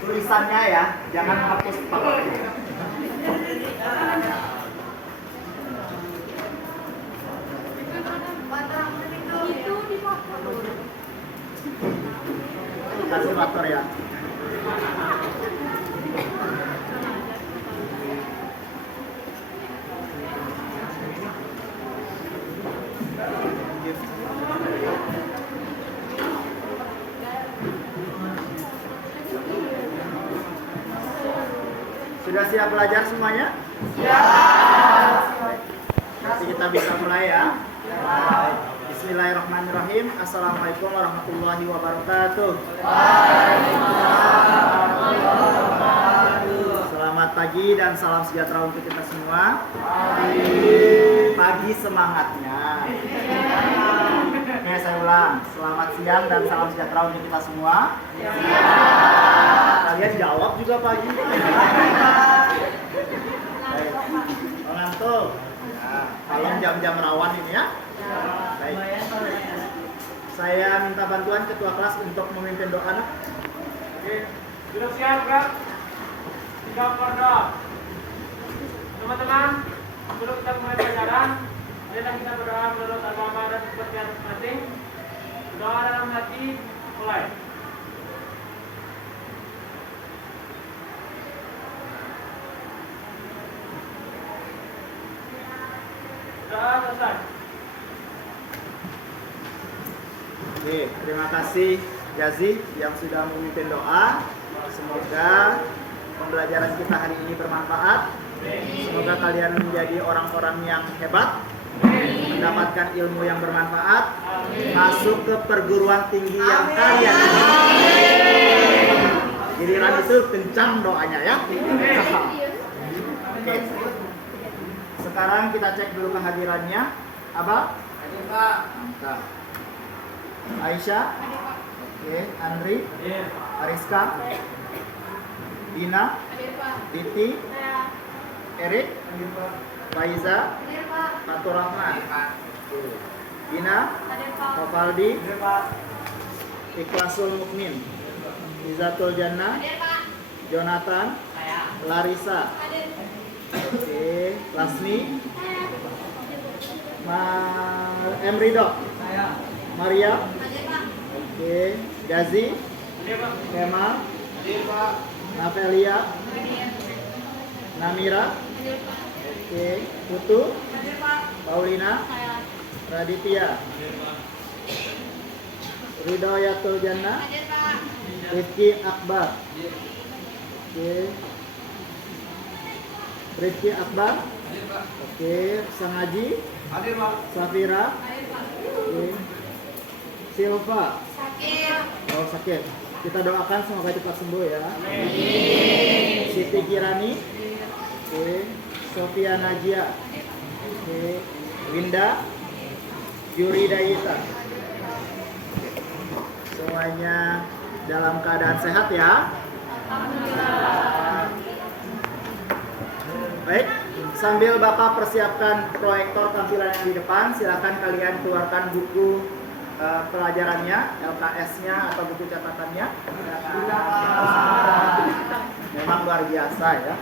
tulisannya ya, jangan hapus papernya. Kasih motor ya. Sudah siap belajar semuanya? Siap. Nanti kita bisa mulai ya. Bismillahirrahmanirrahim. Assalamualaikum warahmatullahi wabarakatuh. Selamat pagi dan salam sejahtera untuk kita semua. Pagi semangatnya. Oke, saya ulang. Selamat siang dan salam sejahtera untuk kita semua. Kalian jawab juga pagi. Ngantuk. Tolong jam-jam rawan ini ya. Baik. Saya minta bantuan ketua kelas untuk memimpin doa. Oke, sudah siap, Kak? Siap, berdoa. Teman-teman, sebelum kita mulai pelajaran, marilah kita berdoa menurut agama dan kepercayaan masing-masing. Doa dalam hati, mulai. Doa selesai. Oke, terima kasih Jazi yang sudah memimpin doa. Semoga pembelajaran kita hari ini bermanfaat. Semoga kalian menjadi orang-orang yang hebat, mendapatkan ilmu yang bermanfaat, masuk ke perguruan tinggi yang kalian inginkan. Giliran itu kencang doanya ya. Oke. Sekarang kita cek dulu kehadirannya. Abah? Hadir, Pak. Mantap. Aisyah? Oke. Andri? Ariska? Dina? Diti? Erik? Faiza? Fatur Rahman? Dina? Novaldi? Ikhlasul Mukmin? Izatul Jannah? Jonathan? Larissa? Oke. Lasmi? Emrido? Maria? Oke. Gazi? Kemal? Navelia? Namira? Oke. Putu? Paulina? Raditya? Ridayatul Jannah? Rifki Akbar? Oke. Rifki Akbar? Oke. Sangaji? Safira? Oke. Silva? Oh, sakit. Kita doakan semoga cepat sembuh ya. Siti Kirani? Oke. Sofia Najia? Oke. Winda? Yuri Dayita? Semuanya dalam keadaan sehat ya. Baik, sambil Bapak persiapkan proyektor tampilan yang di depan, silakan kalian keluarkan buku pelajarannya, LKS-nya atau buku catatannya. Memang luar biasa ya.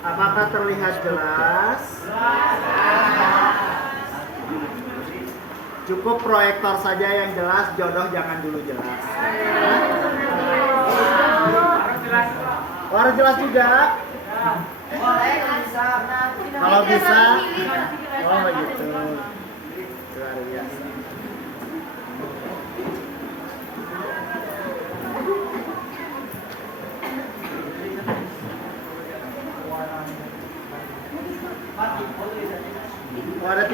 Apakah terlihat jelas? Cukup proyektor saja yang jelas, jodoh jangan dulu jelas. Harus jelas juga. Kalau bisa, oh begitu. Luar biasa. Mati, boleh.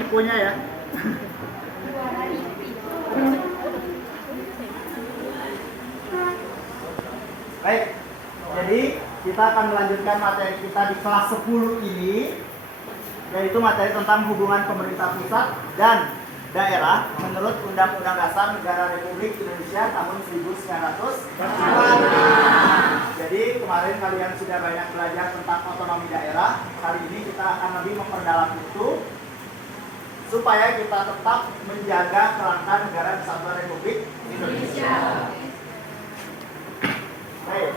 infonya ya. Baik, jadi kita akan melanjutkan materi kita di kelas 10 ini, yaitu materi tentang hubungan pemerintah pusat dan daerah menurut Undang-Undang Dasar Negara Republik Indonesia tahun 1945. Jadi kemarin kalian sudah banyak belajar tentang otonomi daerah. Kali ini kita akan lebih memperdalam itu supaya kita tetap menjaga kerangka negara kesatuan Republik Indonesia. Baik.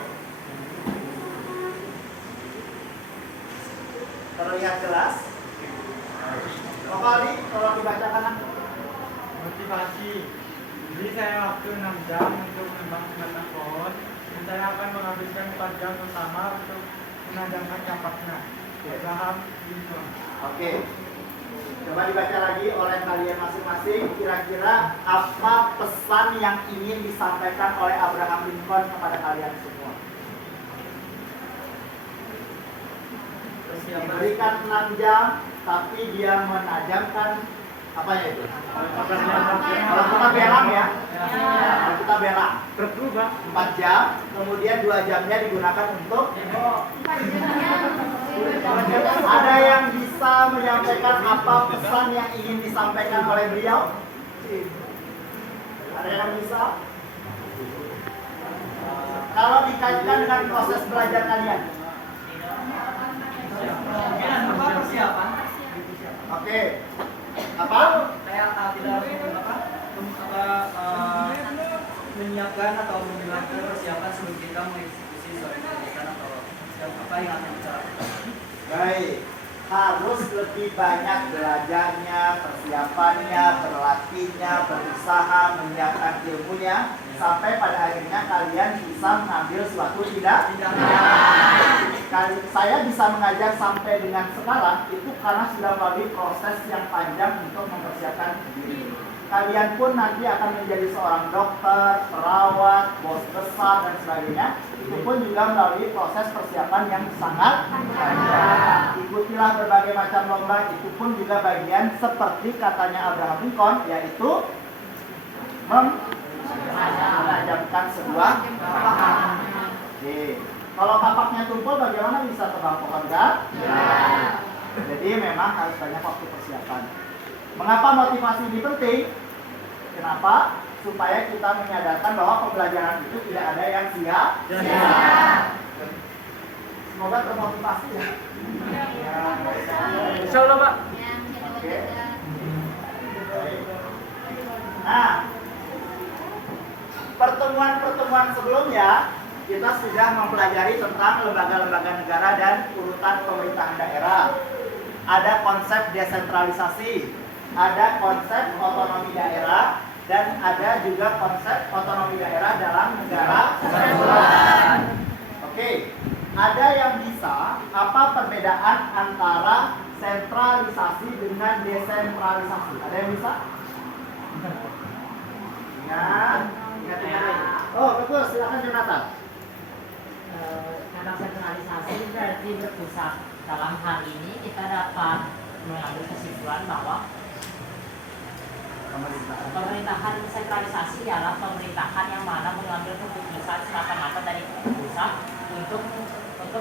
Terlihat jelas? Kali tolong dibacakan. Motivasi. Jadi saya waktu 6 jam untuk menebang pohon, dan saya akan menghabiskan 4 jam utama untuk menajamkan kampaknya. Abraham Lincoln. Oke. Coba dibaca lagi oleh kalian masing-masing. Kira-kira apa pesan yang ingin disampaikan oleh Abraham Lincoln kepada kalian semua? Diberikan 6 jam, tapi dia menajamkan apanya itu? Kalau kita belang ya, kalau kita belang Berubah. 4 jam, kemudian 2 jamnya digunakan untuk ada yang bisa menyampaikan apa pesan yang ingin disampaikan oleh beliau? Ada yang bisa? Kalau dikaitkan dengan proses belajar kalian. Persiapan. Oke. Apa? Saya tidak menyiapkan atau menjelaskan persiapan sebelum kita mengeksekusi suatu kegiatan atau apa yang akan kita lakukan. Baik. Harus lebih banyak belajarnya, persiapannya, berlatihnya, berusaha menyiapkan ilmunya sampai pada akhirnya kalian bisa mengambil suatu tidak. Saya bisa mengajar sampai dengan sekarang itu karena sudah melalui proses yang panjang untuk mempersiapkan diri. Kalian pun nanti akan menjadi seorang dokter, perawat, bos besar dan sebagainya. Itu pun juga melalui proses persiapan yang sangat panjang. Ikutilah berbagai macam lomba, itu pun juga bagian seperti katanya Abraham Lincoln, yaitu menajamkan sebuah kapak. Kalau kapaknya tumpul, bagaimana bisa tebang pohon kan? Jadi memang harus banyak waktu persiapan. Mengapa motivasi ini penting? Kenapa? Supaya kita menyadarkan bahwa pembelajaran itu tidak ada yang sia-sia. Semoga termotivasi ya. Insya Allah, Pak. Oke. Nah, pertemuan-pertemuan sebelumnya kita sudah mempelajari tentang lembaga-lembaga negara dan urutan pemerintahan daerah. Ada konsep desentralisasi, ada konsep otonomi daerah, dan ada juga konsep otonomi daerah dalam negara kesatuan. Oke, ada yang bisa apa perbedaan antara sentralisasi dengan desentralisasi? Ada yang bisa? Ingat? Oh, betul. Silakan Jonathan. Karena sentralisasi berarti berpusat. Dalam hal ini kita dapat mengambil kesimpulan bahwa pemerintahan sentralisasi adalah pemerintahan yang mana mengambil keputusan semata-mata dari pusat untuk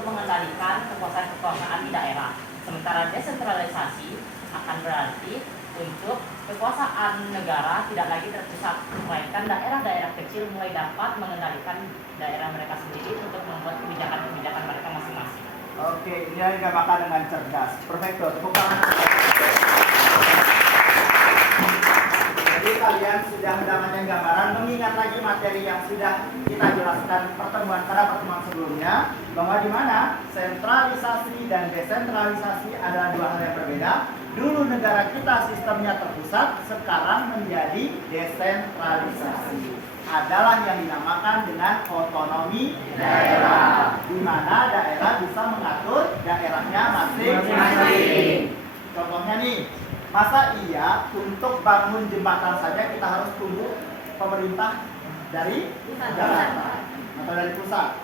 mengendalikan kekuasaan di daerah. Sementara desentralisasi akan berarti untuk kekuasaan negara tidak lagi terpusat, melainkan daerah-daerah kecil mulai dapat mengendalikan daerah mereka sendiri untuk membuat kebijakan-kebijakan mereka masing-masing. Oke, ini dinamakan dengan cerdas. Perfecto, tepuk tangan. Jadi kalian sudah mendapatkan gambaran, mengingat lagi materi yang sudah kita jelaskan pada pertemuan sebelumnya, bahwa di mana sentralisasi dan desentralisasi adalah dua hal yang berbeda. Dulu negara kita sistemnya terpusat, sekarang menjadi desentralisasi. Adalah yang dinamakan dengan otonomi daerah, di mana daerah bisa mengatur daerahnya masing-masing. Contohnya nih, masa iya untuk bangun jembatan saja kita harus tunggu pemerintah dari Jakarta atau dari pusat?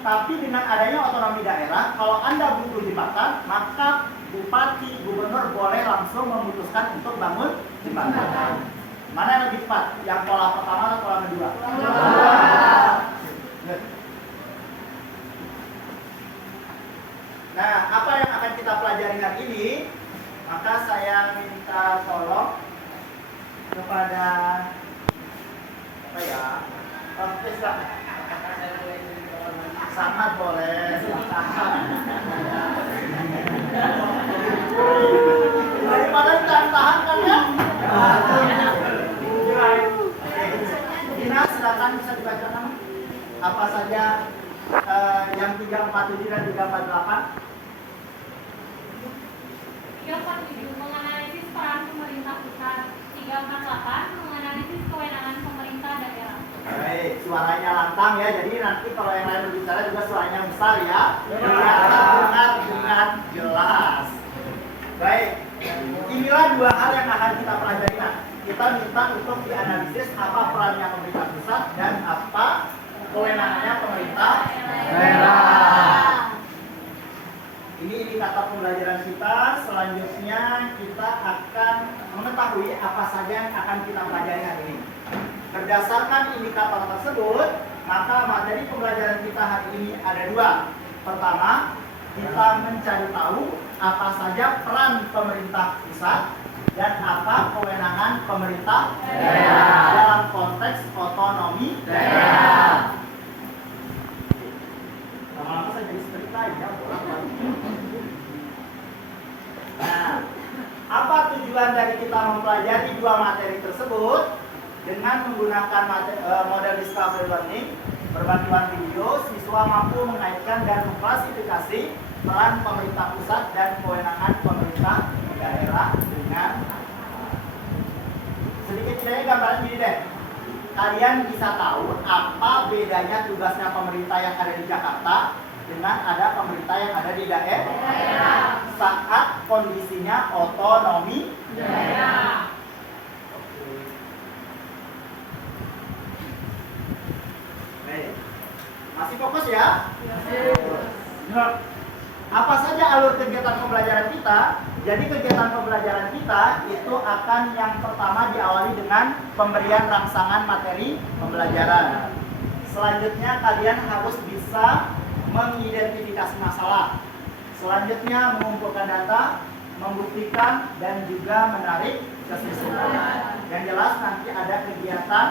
Tapi dengan adanya otonomi daerah, kalau Anda butuh jembatan, maka bupati, gubernur boleh langsung memutuskan untuk bangun jembatan. Mana yang lebih tepat? Yang pola pertama atau pola kedua? Nah, apa yang akan kita pelajari hari ini? Maka saya minta tolong kepada apa ya? Sangat boleh, sangat. Daripada tahan kan ya? Dina, silakan bisa dibacakan apa saja yang 347 dan 348. 347 menganalisis peran pemerintah pusat, 348 menganalisis kewenangan pemerintah daerah. Baik, suaranya lantang ya, jadi nanti kalau yang lain berbicara juga suaranya besar ya, biar terdengar dengan jelas. Baik, inilah dua hal yang akan kita pelajari. Nah, kita minta untuk dianalisis apa perannya pemerintah pusat dan apa kewenangannya pemerintah daerah. Ini indikator pembelajaran kita. Selanjutnya kita akan mengetahui apa saja yang akan kita pelajari hari ini. Berdasarkan indikator tersebut, maka materi pembelajaran kita hari ini ada dua. Pertama, kita mencari tahu apa saja peran pemerintah pusat dan apa kewenangan pemerintah daerah dalam konteks otonomi daerah. Lama-lama saya jadi cerita ya, bolak-balik. Nah, apa tujuan dari kita mempelajari dua materi tersebut? Dengan menggunakan model discovery learning, berbantuan video, siswa mampu mengaitkan dan mengklasifikasi peran pemerintah pusat dan kewenangan pemerintah daerah dengan sedikit setidaknya gambaran gini deh. Kalian bisa tahu apa bedanya tugasnya pemerintah yang ada di Jakarta dengan ada pemerintah yang ada di daerah saat kondisinya otonomi daerah. Masih fokus ya? Apa saja alur kegiatan pembelajaran kita? Jadi kegiatan pembelajaran kita itu akan yang pertama diawali dengan pemberian rangsangan materi pembelajaran. Selanjutnya kalian harus bisa mengidentifikasi masalah. Selanjutnya mengumpulkan data, membuktikan dan juga menarik kesimpulan. Yang jelas nanti ada kegiatan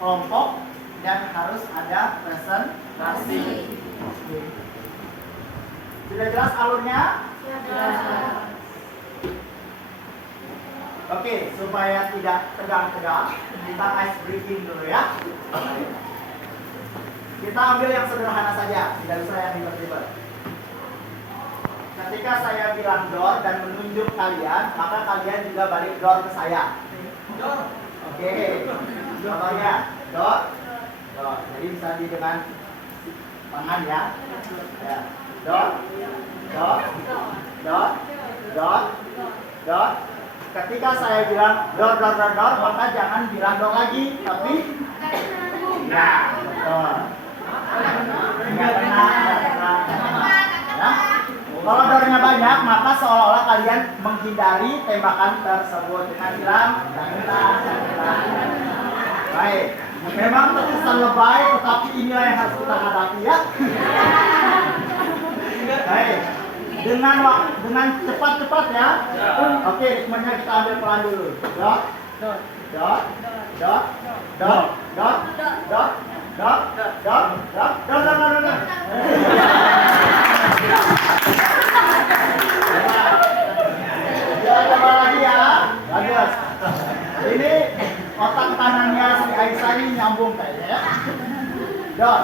kelompok dan harus ada presentasi. Sudah jelas alurnya? Oke, supaya tidak tegang-tegang, kita ice breaking dulu ya. Kita ambil yang sederhana saja, tidak usah yang ribet-ribet. Ketika saya bilang door dan menunjuk kalian, maka kalian juga balik door ke saya. Oke, contohnya door. Jadi bisa di dengan tangan ya. Dot. Ketika saya bilang dor, maka jangan bilang dor lagi, tapi nah, nggak kena. Ya. Kalau dornya banyak, maka seolah-olah kalian menghindari tembakan tersebut dengan bilang jangan. Baik. Memang terkesan lebay, tetapi inilah yang harus kita hadapi ya. Baik, dengan cepat-cepat ya. Oke, semuanya kita ambil pelan dulu. Dot. Coba lagi ya. Bagus. Ini otak kanannya si Aisyah ini nyambung kayaknya ya. Dot.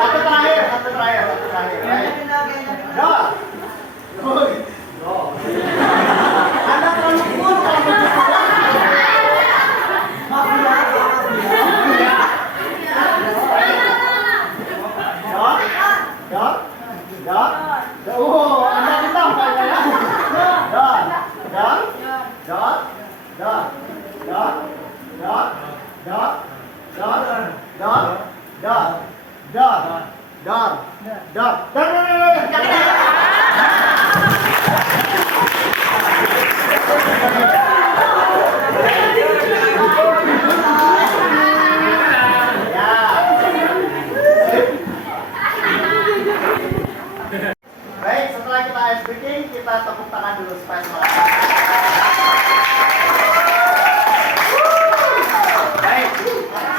Satu terakhir. Anda terlalu cool kalau begitu. dot, dot, dot, dot, dot, dot, dot, dot, dot, dot, Baik, setelah kita ice breaking, kita tepuk tangan dulu supaya semangat. Baik,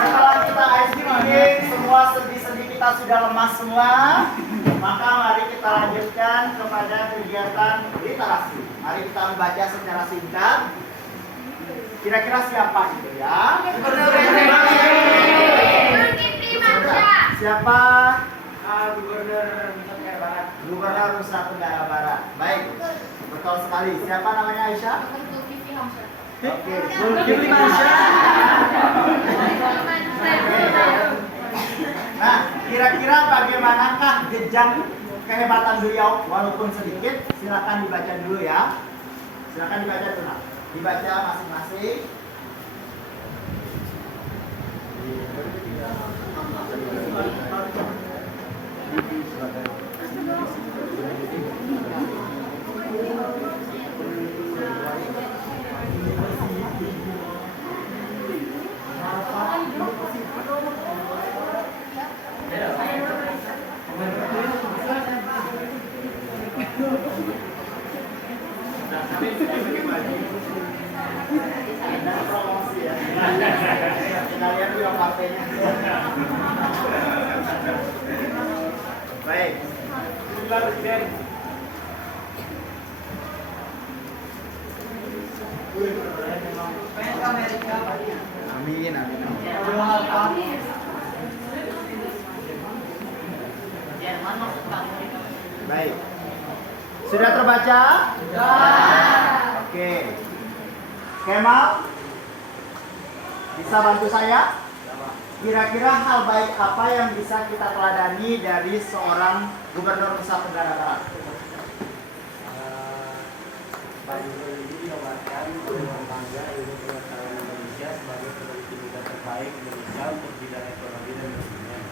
setelah kita ice breaking, semua sendi-sendi kita sudah lemas semua. Maka mari kita lanjutkan kepada kegiatan literasi. Mari kita membaca secara singkat. Kira-kira siapa itu ya? Siapa? Gubernur Nusa Tenggara Barat. Baik, betul sekali. Siapa namanya Aisyah? Oke, Zulkifli Mansyah. Nah, kira-kira bagaimanakah jejak kehebatan beliau walaupun sedikit? Silakan dibaca dulu ya. Silakan dibaca dulu. Dibaca masing-masing. Promosi ya. Kalian juga partainya. Baik. Presiden. Pengen ke Amerika, Pak. Amin, amin. Jerman maksud kamu itu. Baik. Sudah terbaca? Sudah. Oke. Kemal, bisa bantu saya? Kira-kira hal baik apa yang bisa kita teladani dari seorang Gubernur Nusa Tenggara Barat? Pak Gubernur ini dinobatkan dengan bangga ilmu pengetahuan Indonesia sebagai peneliti muda terbaik Indonesia untuk bidang ekonomi dan manajemen.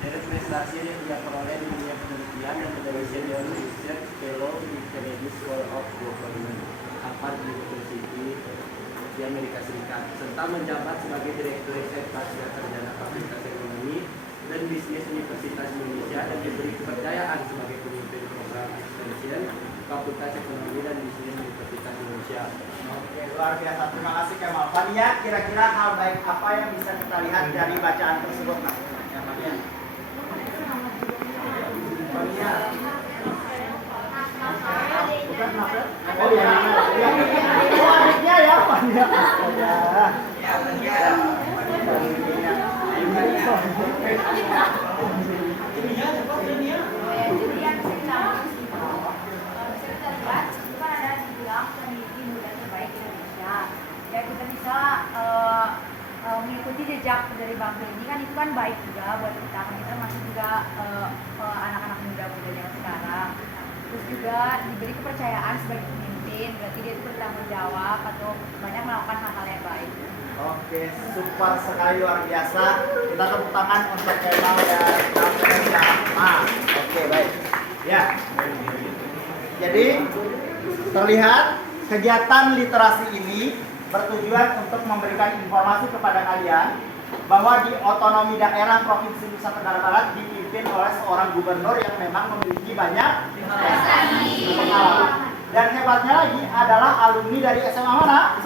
Dari prestasi yang ia peroleh di dunia penelitian dan menjadi senior research fellow di Kennedy School of Government, Harvard University di Amerika Serikat, serta menjabat sebagai Direktur Riset Pasca Sarjana Fakultas Ekonomi dan Bisnis Universitas Indonesia dan diberi kepercayaan sebagai pemimpin program extension Fakultas Ekonomi dan Bisnis Universitas Indonesia. Oke, luar biasa. Terima kasih Kemal. Fania, kira-kira hal baik apa yang bisa kita lihat dari bacaan tersebut, Mas? Ya, Fania. Fania. Bukan Nafel? Oh iya, oh adiknya ya, Fania. Astaga. Ya, Fania. Jadi yang saya lihat itu kan ada dibilang peneliti muda terbaik Indonesia. Ya kita bisa mengikuti jejak dari Bang ini kan itu kan baik juga buat kita. Kita masih juga anak-anak muda-muda yang sekarang. Terus juga diberi kepercayaan sebagai pemimpin, berarti dia itu bertanggung jawab atau banyak melakukan hal-hal yang baik. Oke, super sekali, luar biasa. Kita tepuk tangan untuk Kemal dan Rahma. Oke, baik. Ya. Jadi terlihat kegiatan literasi ini bertujuan untuk memberikan informasi kepada kalian bahwa di otonomi daerah Provinsi Nusa Tenggara Barat dipimpin oleh seorang gubernur yang memang memiliki banyak pengalaman. Dan hebatnya lagi adalah alumni dari SMA mana?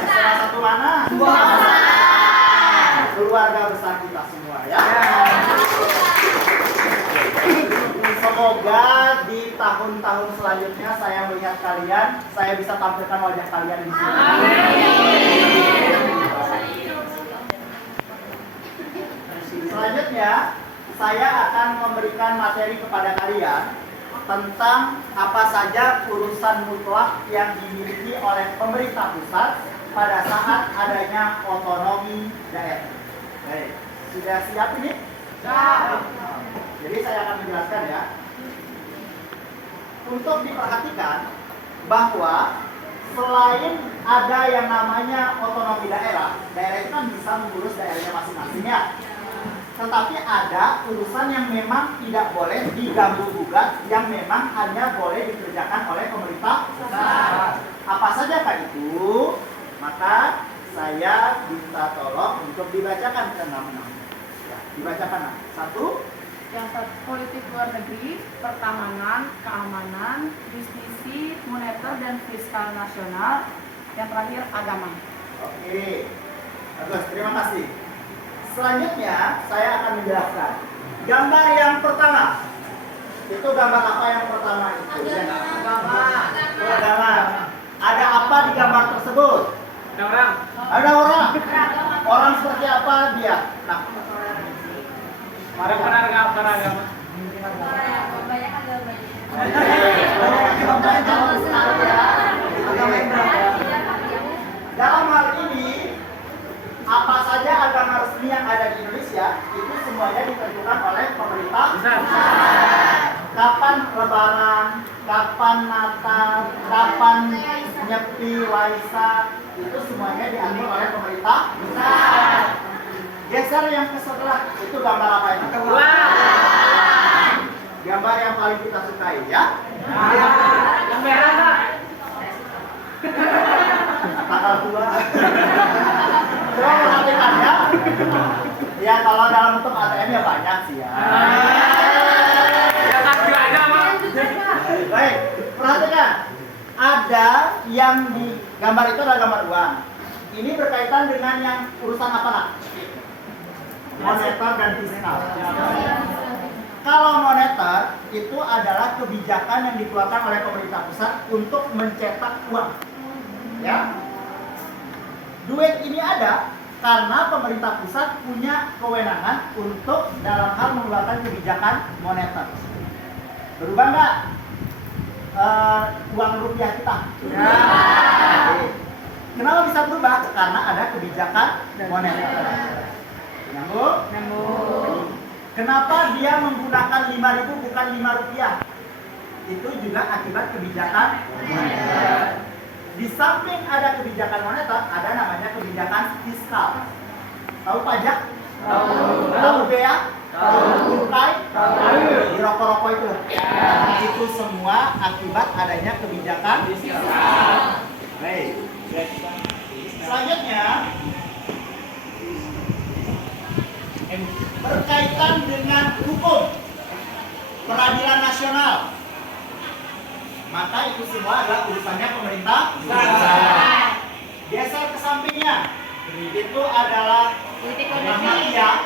SMA 1 mana? Keluarga besar kita semua ya. Semoga di tahun-tahun selanjutnya saya melihat kalian, saya bisa tampilkan wajah kalian di sini. Selanjutnya, saya akan memberikan materi kepada kalian tentang apa saja urusan mutlak yang dimiliki oleh pemerintah pusat pada saat adanya otonomi daerah. Baik, sudah siap ini? Siap. Jadi saya akan menjelaskan ya. Untuk diperhatikan bahwa selain ada yang namanya otonomi daerah, daerah itu kan bisa mengurus daerahnya masing-masing ya. Tetapi ada urusan yang memang tidak boleh diganggu gugat, yang memang hanya boleh dikerjakan oleh pemerintah pusat. Apa saja kan itu? Maka saya minta tolong untuk dibacakan ke 6. Ya, dibacakan. 1. Yang politik luar negeri, pertahanan, keamanan, justisi, moneter dan fiskal nasional. Yang terakhir agama. Oke, bagus, terima kasih. Selanjutnya saya akan menjelaskan gambar yang pertama. Itu gambar apa yang pertama itu? Agama. Ada apa di gambar tersebut? Ada orang. Ada orang. Orang seperti apa dia? Nah, Ada penagama. dalam hal ini apa saja agama resmi yang ada di Indonesia itu semuanya ditentukan oleh pemerintah. Kapan Lebaran, kapan Natal, kapan Nyepi, Waisak, itu semuanya diatur oleh pemerintah. Geser yang ke sebelah, itu gambar apa itu? Gambar yang paling kita sukai ya. Yang merah Pak. Tanggal 2. Coba perhatikan ya. Ya kalau dalam bentuk ATM ya banyak sih ya. Ya satu aja Pak. Baik, perhatikan. Ada yang di gambar itu adalah gambar uang. Ini berkaitan dengan yang urusan apa nak? Moneter dan fiskal. Kalau moneter itu adalah kebijakan yang dikeluarkan oleh pemerintah pusat untuk mencetak uang. Ya. Duit ini ada karena pemerintah pusat punya kewenangan untuk dalam hal mengeluarkan kebijakan moneter. Berubah nggak uang rupiah kita? Ya. Kenapa bisa berubah? Karena ada kebijakan moneter. Nyambung? Kenapa dia menggunakan 5.000 bukan 5 rupiah? Itu juga akibat kebijakan moneter. Di samping ada kebijakan moneter, ada namanya kebijakan fiskal. Tahu pajak? Tahu bea? Cukai? Di rokok-rokok itu. Itu semua akibat adanya kebijakan fiskal. Baik. Selanjutnya berkaitan dengan hukum peradilan nasional, maka itu semua adalah urusannya pemerintah. Geser ke sampingnya, itu adalah Muhammadiyah.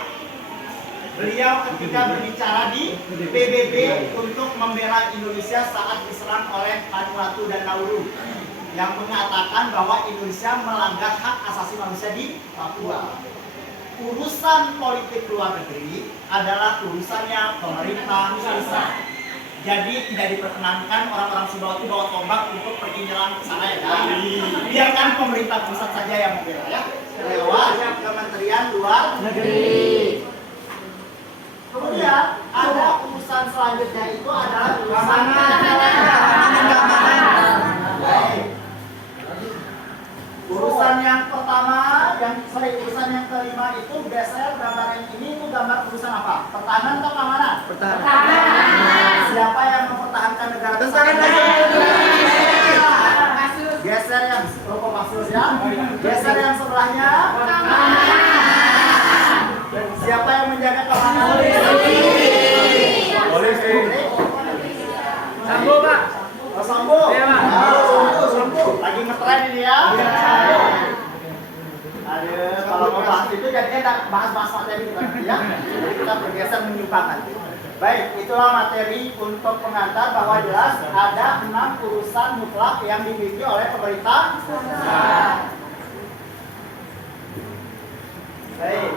Beliau ketika berbicara di PBB untuk membela Indonesia saat diserang oleh Vanuatu dan Nauru, yang mengatakan bahwa Indonesia melanggar hak asasi manusia di Papua. Urusan politik luar negeri adalah urusannya pemerintah pusat. Jadi tidak diperkenankan orang-orang Sumbawa itu bawa tombak untuk pergi nyerang ke sana ya. Biarkan pemerintah pusat saja yang membela ya. Lewat Kementerian Luar Negeri. Kemudian ada urusan selanjutnya itu adalah urusan keamanan. Baik. Urusan yang pertama, urusan yang kelima itu geser gambar yang ini itu gambar urusan apa? Pertahanan atau keamanan? Pertahanan. Siapa yang mempertahankan negara kesatuan? Geser yang rokok kasus ya. Geser yang sebelahnya. Siapa yang menjaga keamanan? Polisi. Sambo Pak. Oh, Sambo. Iya, Pak. Sambo. Lagi ngetren ini ya. Aduh, kalau mau bahas itu jadinya enggak bahas-bahas materi kita ya. Jadi kita bergeser menyimpang nanti. Baik, itulah materi untuk pengantar bahwa jelas ada 6 urusan mutlak yang dimiliki oleh pemerintah. Baik.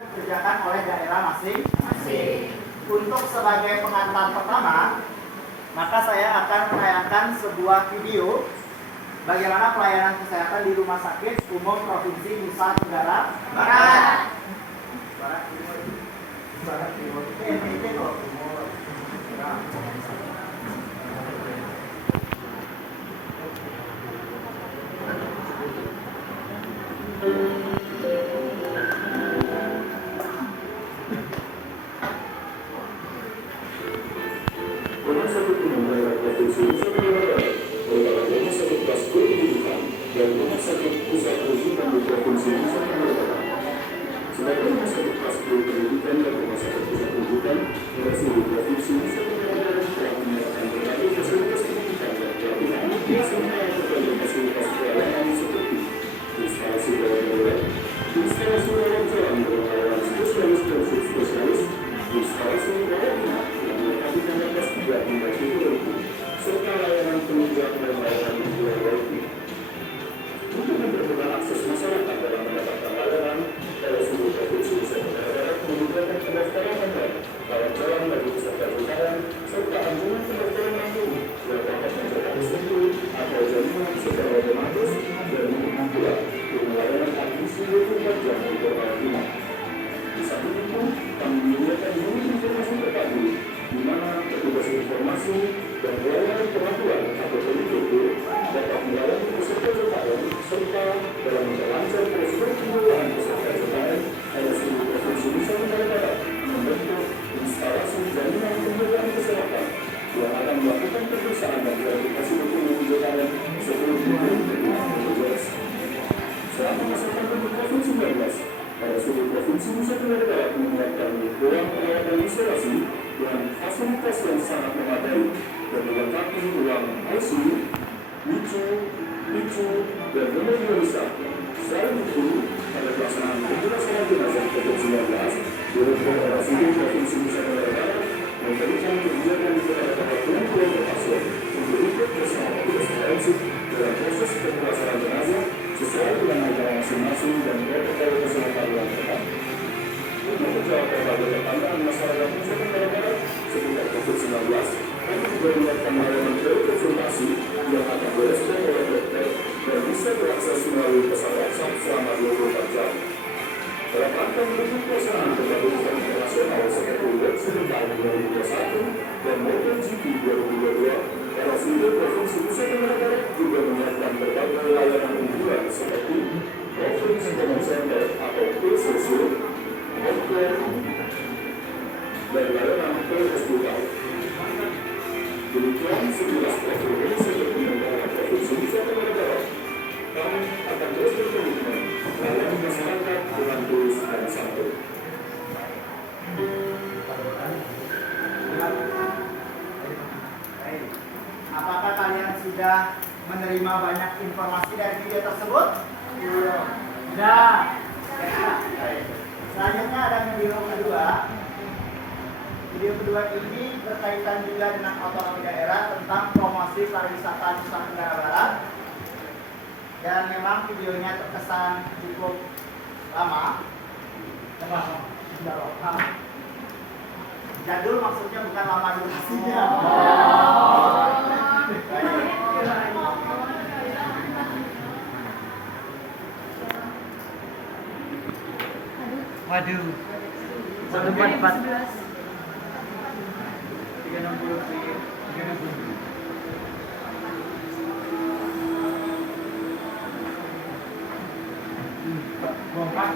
Dikerjakan oleh daerah masing-masing. Untuk sebagai pengantar pertama, maka saya akan menayangkan sebuah video bagaimana pelayanan kesehatan di Rumah Sakit Umum Provinsi Nusa Tenggara Barat. Barat Timur. NTT kalau Timur. Sakit Umum Daerah Provinsi Nusa Tenggara Barat merupakan rumah sakit kelas kerujukan dan rumah sakit pusat rujukan di Provinsi Nusa Tenggara Barat. Sebagai rumah sakit kelas kerujukan dan rumah sakit pusat rujukan, RSUD Provinsi Nusa Tenggara Barat telah menyediakan berbagai fasilitas pendidikan dan pelatihan serta berbagai fasilitas pelayanan seperti instalasi gawat darurat, instalasi rawat jalan dengan layanan spesialis dan subspesialis, instalasi rawat inap yang melengkapi kapasitas 3 hingga 7 serta layanan penunjang dan layanan WiFi. Untuk mempermudah akses masyarakat dalam mendapatkan layanan, RSUD Provinsi Nusa Tenggara Barat menyediakan pendaftaran online, rawat jalan bagi peserta jutaan, serta anjungan pendaftaran langsung yang dapat mencetak SPP atau jaminan secara otomatis dan menggunakan pula dengan layanan admisi 24 jam di berbagai rumah. Di samping itu, kami menyediakan unit informasi terpadu, di mana petugas informasi dan pelayanan pengaduan atau PDP dapat melayani peserta JKN serta dalam memperlancar prosedur pengelolaan peserta JKN, RSUD Provinsi Nusa Tenggara Barat membentuk instalasi jaminan pembiayaan kesehatan yang akan melakukan pemeriksaan dan verifikasi dokumen JKN sebelum dikirim ke BPJS. Selama masa pandemi COVID-19, RSUD Provinsi Nusa Tenggara Barat menyiapkan ruang perawatan isolasi dengan fasilitas yang sangat memadai dan dilengkapi ruang ICU, ICU, dan hemodialisa. Selain itu, pada pelaksanaan pemeriksaan jenazah COVID-19, Direktur RSUD Provinsi Nusa Tenggara Barat memberikan kebijakan kepada perwakilan keluarga pasien untuk ikut bersama petugas forensik dalam proses pemeriksaan jenazah sesuai dengan agama masing-masing dan protokol kesehatan yang ketat. Untuk menjawab berbagai pertanyaan masyarakat Nusa Tenggara Barat seputar COVID-19, kami juga menyiapkan layanan telekonsultasi yang akan direspon oleh dokter dan bisa diakses melalui pesan WhatsApp selama 24 jam. Dalam rangka mendukung pelaksanaan berbagai event internasional seperti World Superbike 2021 dan MotoGP 2022, RSUD Provinsi Nusa Tenggara Barat juga menyiapkan berbagai layanan unggulan seperti Provinsi Command Center atau PCC, healthcare, dan layanan hospital. Demikian 11 profil seperti negara Provinsi Nusa Tenggara Barat. Kami akan terus berkomitmen melayani masyarakat dengan tulus dan santun. Apakah kalian sudah menerima banyak informasi dari video tersebut? Sudah. Selanjutnya ada video kedua. Video kedua ini berkaitan juga dengan otonomi daerah tentang promosi pariwisata Nusa Tenggara Barat. Dan memang videonya terkesan cukup lama. Jadul maksudnya bukan lama durasinya. Waduh. 144. 360. Bongkar.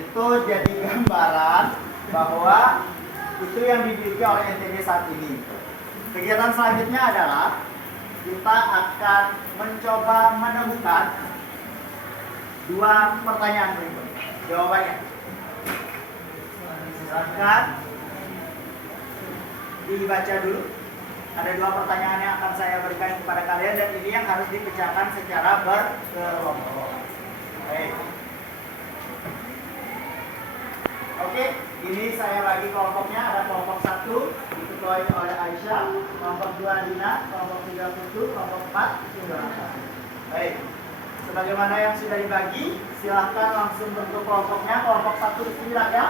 Itu jadi gambaran bahwa itu yang dimiliki oleh NTB saat ini. Kegiatan selanjutnya adalah kita akan mencoba menemukan dua pertanyaan berikut. Jawabannya silakan dibaca dulu. Ada dua pertanyaan yang akan saya berikan kepada kalian dan ini yang harus dipecahkan secara berkelompok. Baik. Oke, ini saya bagi kelompoknya. Ada kelompok 1 diketuai oleh Aisyah, kelompok 2 Dina, kelompok 3 Putu, kelompok 4 Sunda. Baik, sebagaimana yang sudah dibagi, silahkan langsung bentuk kelompoknya. Kelompok 1 disinilah ya,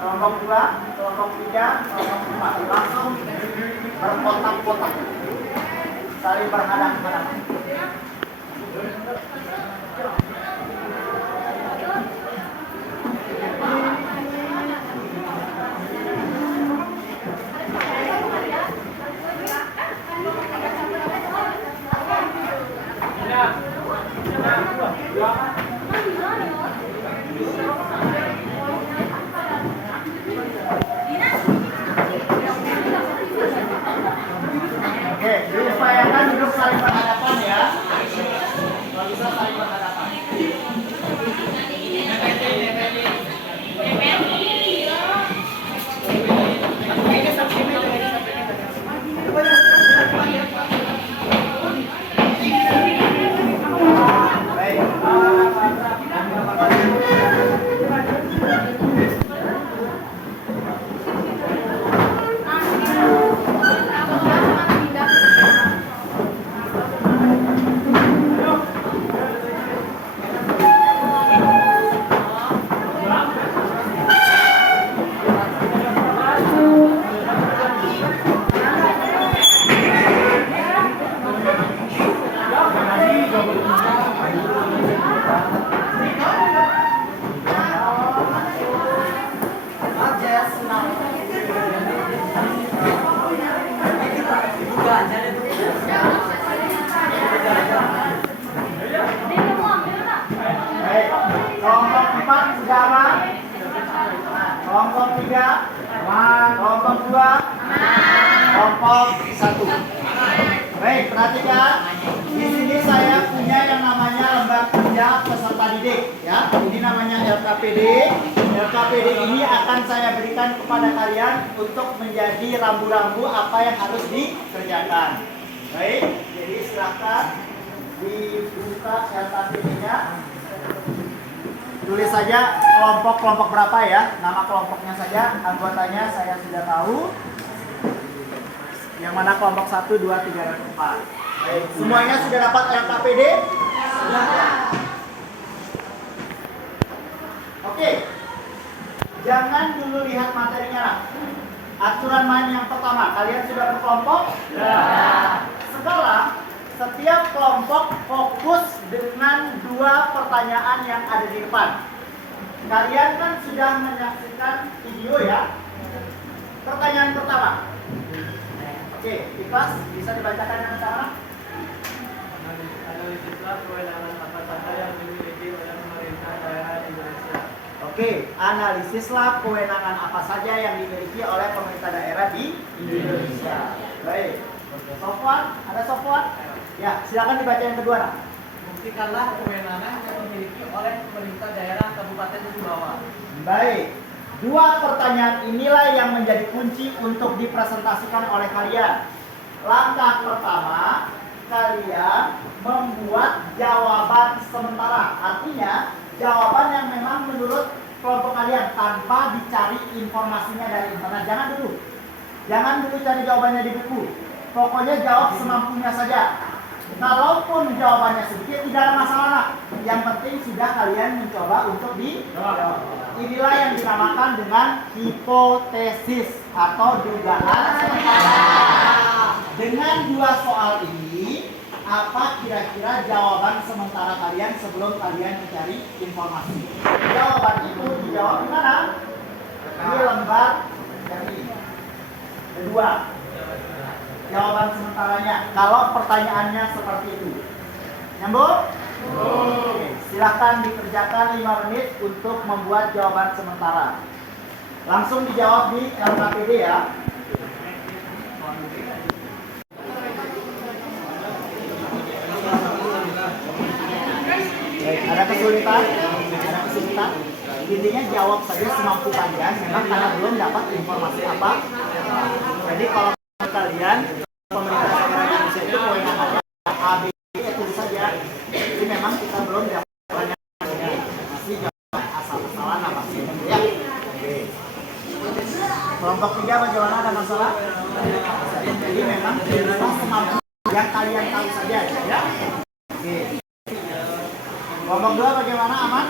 kelompok 2, kelompok 3, kelompok 4 langsung berkotak-kotak, saling berhadapan-hadapan. Oke, diupayakan duduk saling berhadapan ya. Kalau bisa Kelompok 3, kelompok 2, kelompok 1. Baik, perhatikan. Di sini saya punya yang namanya lembar kerja peserta didik, ya. Ini namanya LKPD. LKPD ini akan saya berikan kepada kalian untuk menjadi rambu-rambu apa yang harus dikerjakan. Baik, jadi silahkan dibuka LKPD-nya. Tulis saja kelompok-kelompok berapa ya, nama kelompoknya saja, anggotanya saya sudah tahu. Yang mana kelompok 1, 2, 3, dan 4. Baik, semuanya sudah dapat LKPD? Oke. Jangan dulu lihat materinya. Aturan main yang pertama, kalian sudah berkelompok? Ya. Sekarang, setiap kelompok fokus dengan 2 pertanyaan yang ada di depan. Kalian kan sudah menyaksikan video ya? Pertanyaan pertama. Oke, Ikhlas, bisa dibacakan yang pertama? Analisislah kewenangan apa saja yang dimiliki oleh pemerintah daerah Indonesia. Oke, analisislah kewenangan apa saja yang dimiliki oleh pemerintah daerah di Indonesia. Baik. Sofwan, ada Sofwan? Ya, silakan dibaca yang kedua. Nah. Buktikanlah kewenangan yang dimiliki oleh pemerintah daerah Kabupaten Sumbawa. Baik. 2 pertanyaan inilah yang menjadi kunci untuk dipresentasikan oleh kalian. Langkah pertama, kalian membuat jawaban sementara. Artinya, jawaban yang memang menurut kelompok kalian tanpa dicari informasinya dari internet. Jangan dulu cari jawabannya di buku. Pokoknya jawab semampunya saja. Kalaupun jawabannya sedikit, tidak ada masalah. Yang penting sudah kalian mencoba untuk dijawab. Inilah yang dinamakan dengan hipotesis atau dugaan sementara. Dengan 2 soal ini, apa kira-kira jawaban sementara kalian sebelum kalian mencari informasi? Jawaban itu dijawab di mana? Di lembar yang ini. Kedua, jawaban sementaranya. Kalau pertanyaannya seperti itu, nyambung? Oke, silahkan dikerjakan 5 menit untuk membuat jawaban sementara. Langsung dijawab di LKPD ya. Baik, ada kesulitan? Intinya jawab saja semampu kalian. Memang karena belum dapat informasi apa. Jadi kalau kalian pemerintah daerah Indonesia itu kewenangannya A, B, C, tulis saja. Jadi memang kita belum dapat masih jawaban asal-asalan apa sih ya. Oke. Kelompok 3 bagaimana, ada masalah? Jadi memang kita semampu yang kalian tahu saja ya. Oke. Kelompok 2 bagaimana, aman?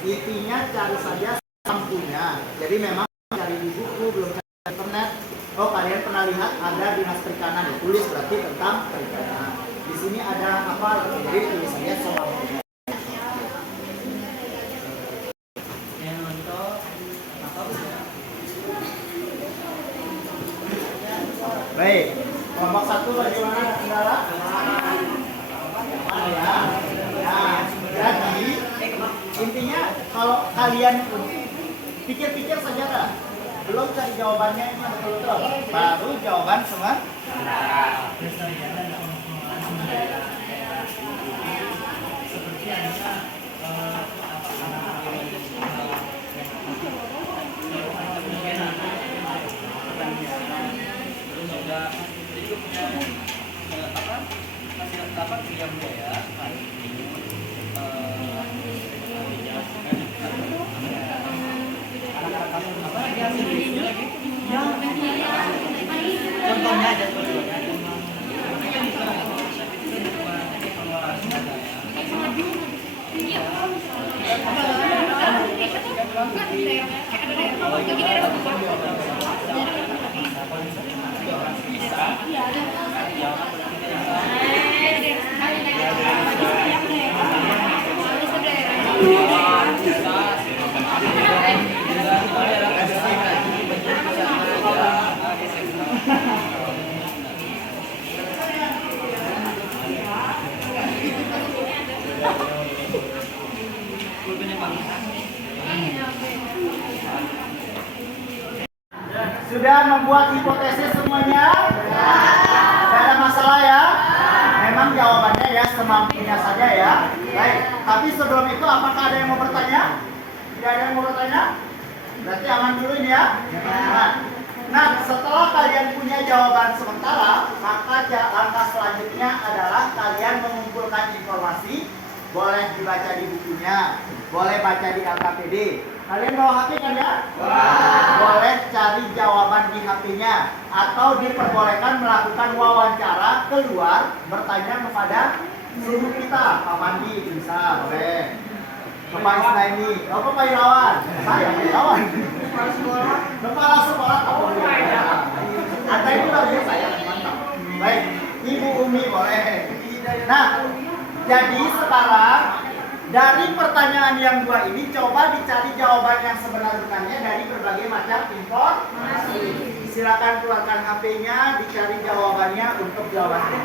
Intinya cari saja semampunya. Jadi memang cari di buku, belum cari internet. Oh, kalian pernah lihat ada dinas perikanan, tulis berarti tentang perikanan. Di sini ada apa? Jadi tulisannya semampunya. Baik, kelompok 1 bagaimana, ada kendala? Ya. Nah, jadi intinya kalau kalian pikir-pikir saja dah. Belum cari jawabannya ini yang betul-betul. Baru jawaban sementara. Contohnya aja membuat hipotesis semuanya? Tidak ada masalah ya? Memang jawabannya ya semampunya saja ya. Baik, tapi sebelum itu apakah ada yang mau bertanya? Tidak ada yang mau bertanya? Berarti aman dulu ini ya. Nah, setelah kalian punya jawaban sementara, maka langkah selanjutnya adalah kalian mengumpulkan informasi. Boleh dibaca di bukunya, boleh baca di LKPD. Kalian bawa HP kan ya? Boleh cari jawaban di HP-nya, atau diperbolehkan melakukan wawancara keluar bertanya kepada guru kita, Pak Mandi bisa, boleh. Bapak Isnaini, Bapak Irawan, saya Irawan. Kepala sekolah apa ya? Ada ini lagi saya mantap. Baik, Ibu Umi boleh. Nah, jadi sekarang dari pertanyaan yang dua ini coba dicari jawaban yang sebenarnya dari berbagai macam informasi. Silakan keluarkan HP-nya, dicari jawabannya untuk jawabannya.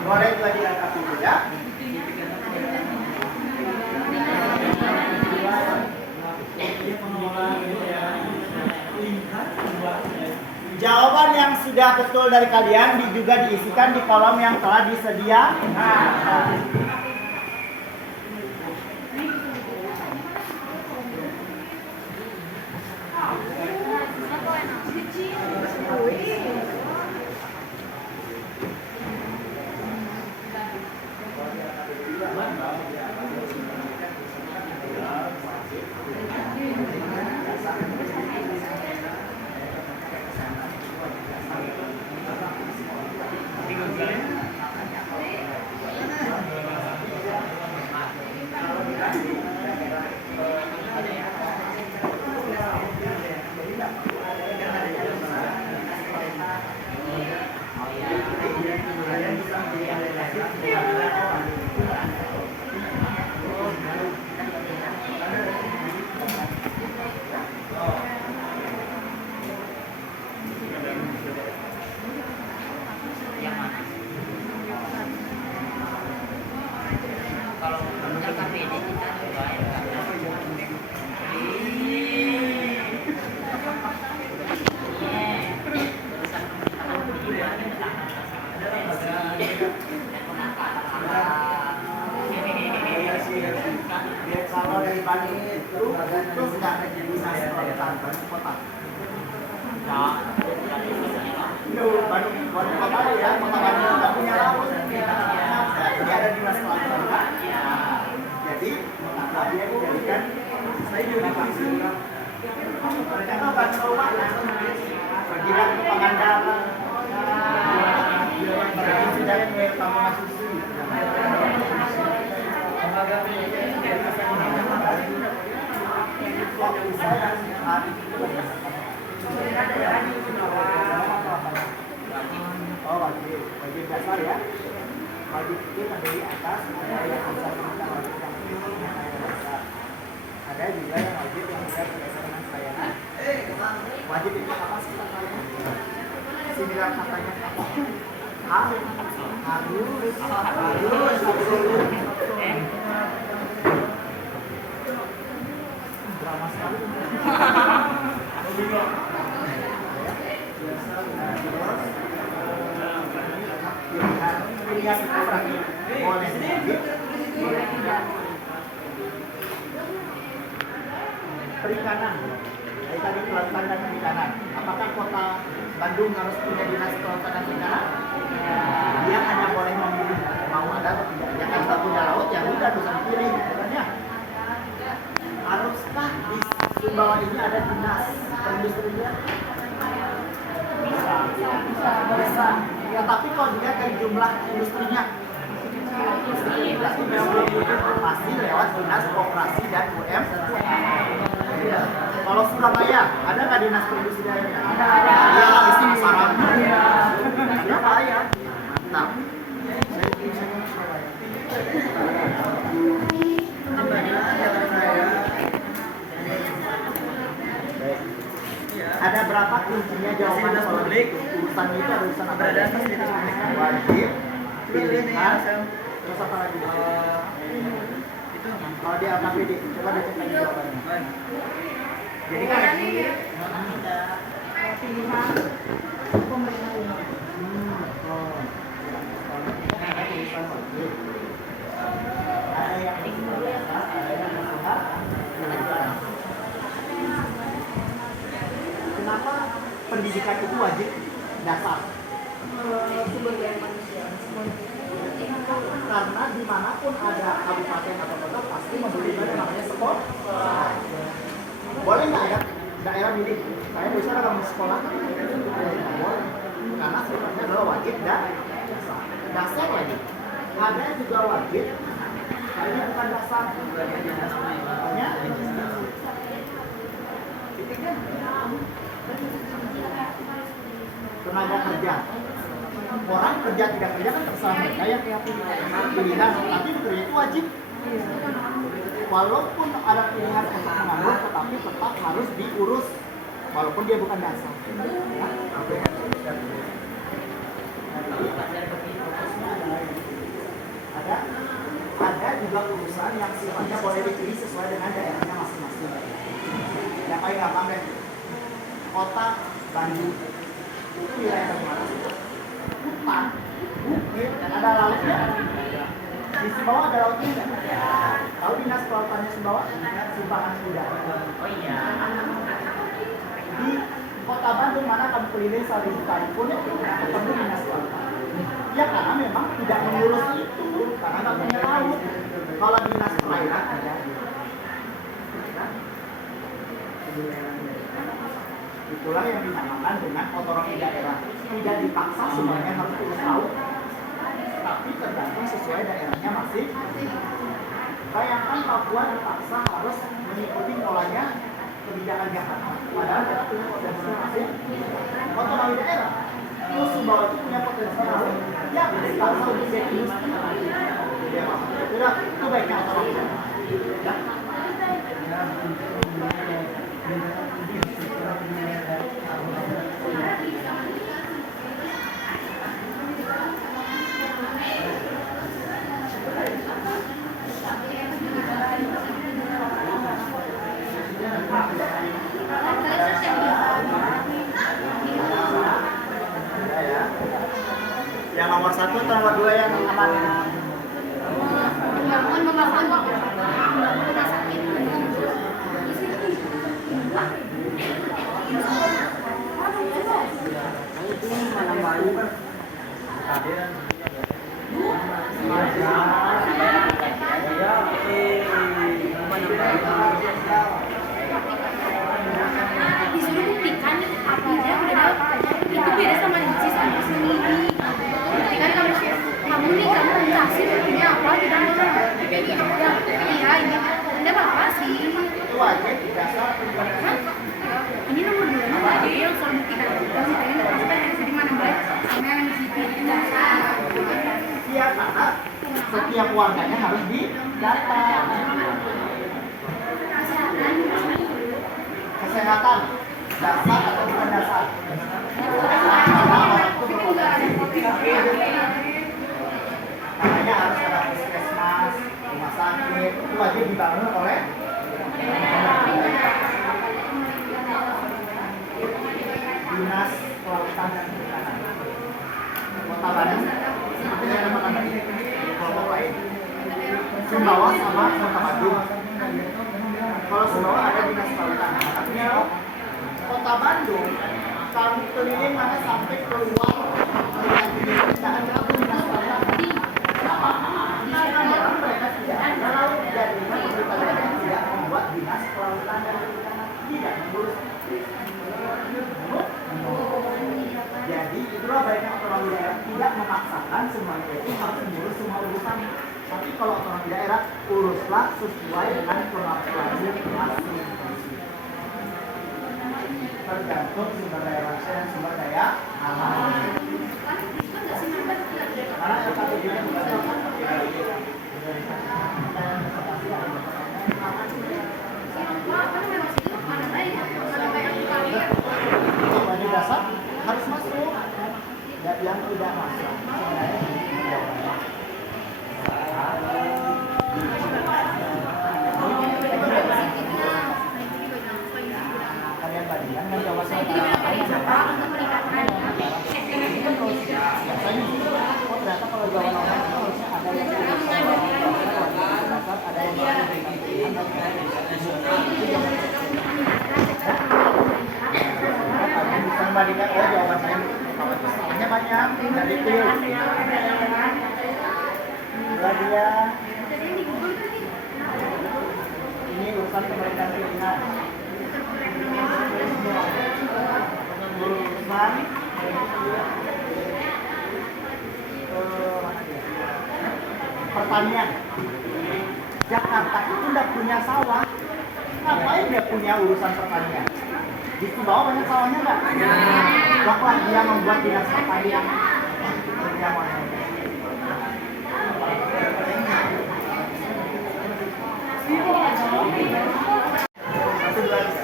Boleh juga diangkat dulu ya. Jawaban yang sudah betul dari kalian juga diisikan di kolom yang telah disediakan. Wajib dasar ya. Wajib itu terdiri atas ada yang bisa kita wajib yang dasar. Ada juga yang wajib yang tidak berdasarkan pelayanan. Wajib itu apa sih katanya? Similar katanya apa? Harus. Drama sekali. Pilihan itu berarti boleh wajib, boleh tidak. Perikanan, tadi kelautan dan perikanan. Apakah kota Bandung harus punya dinas kelautan dan perikanan? Dia hanya boleh memilih mau ada atau tidak. Jakarta punya laut, ya udah bisa dipilih, bukannya? Haruskah di Sumbawa ini ada dinas perindustrian? Bisa. Ya, tapi kalau dilihat dari jumlah industrinya, berarti memang pasti lewat dinas koperasi dan UMKM. Kalau Surabaya, ada nggak dinas perindustrian? Ada. Ya, isi sarang. Ada Pak ya. Mantap. Ada berapa kuncinya jawaban kalau urusan itu ada urusan apa? Wajib, pilihan, terus apa lagi? Itu kalau di LKPD, coba dicek lagi jawabannya. Jadi kan ini pilihan pemerintah umum. Ada tulisan wajib. Ada yang disunat, ada yang sunat. Kenapa pendidikan itu wajib dasar? Sumber daya manusia. Karena dimanapun ada kabupaten atau kota pasti membutuhkan yang namanya sekolah. Boleh nggak ya daerah milih? Saya bisa dalam sekolah boleh. Karena sifatnya adalah wajib dan dasar wajib. Ada juga wajib, ini bukan dasar. Hanya tenaga kerja. Orang kerja tidak kerja kan terserah mereka ya pilihan, tapi bekerja itu wajib. Walaupun ada pilihan untuk menganggur, tetapi tetap harus diurus walaupun dia bukan dasar. Ada juga urusan yang sifatnya boleh dipilih sesuai dengan daerahnya masing-masing. Yang paling gampang deh, kota Bandung itu wilayah bagaimana? Hutan, bukit, dan ada lautnya. Di Sumbawa ada lautnya nggak? Tahu dinas kelautannya Sumbawa? Simpangan Kuda. Oh iya. Di kota Bandung mana kamu keliling sekalipun ketemu dinas kelautan. Ya karena memang tidak mengurus itu karena nggak punya laut. Kalau dinas perairan ada. Itulah yang dinamakan dengan otonomi daerah. Tidak dipaksa semuanya harus urus laut, tapi tergantung sesuai daerahnya masing. Bayangkan Papua dipaksa harus mengikuti polanya kebijakan Jakarta. Padahal kita punya potensi masing. Otonomi daerah. Terus Sumbawa itu punya potensi laut. Ya, dipaksa untuk jadi industri. Itu baiknya otonomi daerah. Ya. Yang nomor 1 atau nomor 2 yang aman? Membangun rumah sakit. Disuruh buktikan apa aja udah dapat. Itu beda sama disis sama sendiri. Buktikan kamu kasih buktinya apa di dalam iya ini Anda apa sih? Itu wajib dasar. Ini nomor 2 nya tadi yang soal buktikan kita ini pasti dari sini mana baik sama yang di situ. Iya karena setiap warganya harus didata. Kesehatan dasar atau bukan dasar? Makanya harus ada puskesmas, rumah sakit, itu wajib dibangun oleh dinas kelautan dan perikanan. Kota Bandung, seperti yang namakan tadi, kelompok lain. Sumbawa sama Kota Bandung. Kalau Sumbawa ada dinas kelautan, artinya Kota Bandung, kamu keliling mana sampai keluar tidak ada dinas kelautan. Kenapa? Karena mereka tidak ada laut, jadi pemerintah daerah tidak membuat dinas kelautan dan perikanan, tidak mengurus. Jadi itulah baiknya otonomi daerah tidak memaksakan semuanya itu harus mengurus semua urusan. Tapi kalau otonomi daerah uruslah sesuai dengan kemampuanmu masing-masing. Tergantung sumber daya manusia dan sumber daya alam. Karena yang satu juga bukan wajib dasar harus masuk. Dan yang tidak masuk sebenarnya kalian bandingkan dengan jawaban Kalian bisa membandingkan, oh jawaban saya salahnya banyak, jadi clear. Dia ini urusan pemerintahan pilihan. Urusan pertanian. Jakarta itu tidak punya sawah. Ngapain dia punya urusan pertanian? Di bawah banyak sawahnya nggak? Bahkan dia membuat dinas pertanian.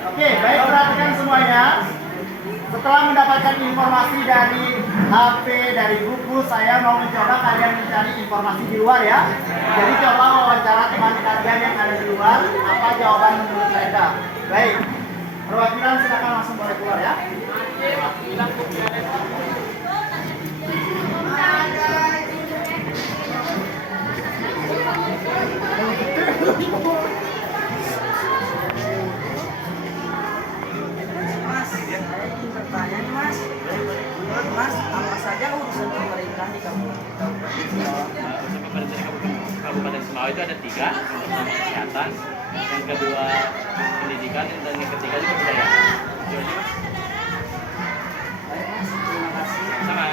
Oke, baik, perhatikan semuanya. Setelah mendapatkan informasi dari HP, dari buku, saya mau mencoba kalian mencari informasi di luar ya. Jadi coba wawancara teman kalian yang ada di luar, apa jawaban menurut mereka. Baik, perwakilan silakan langsung boleh keluar ya. Mas, saya ingin bertanya nih Mas. Menurut Mas, apa saja urusan pemerintah di kampung kita? Urusan pemerintah Kabupaten Semawe itu ada 3, yang pertama kesehatan, yang kedua pendidikan, dan yang ketiga itu kebudayaan. Itu aja, Mas. Baik Mas, terima kasih. Sama.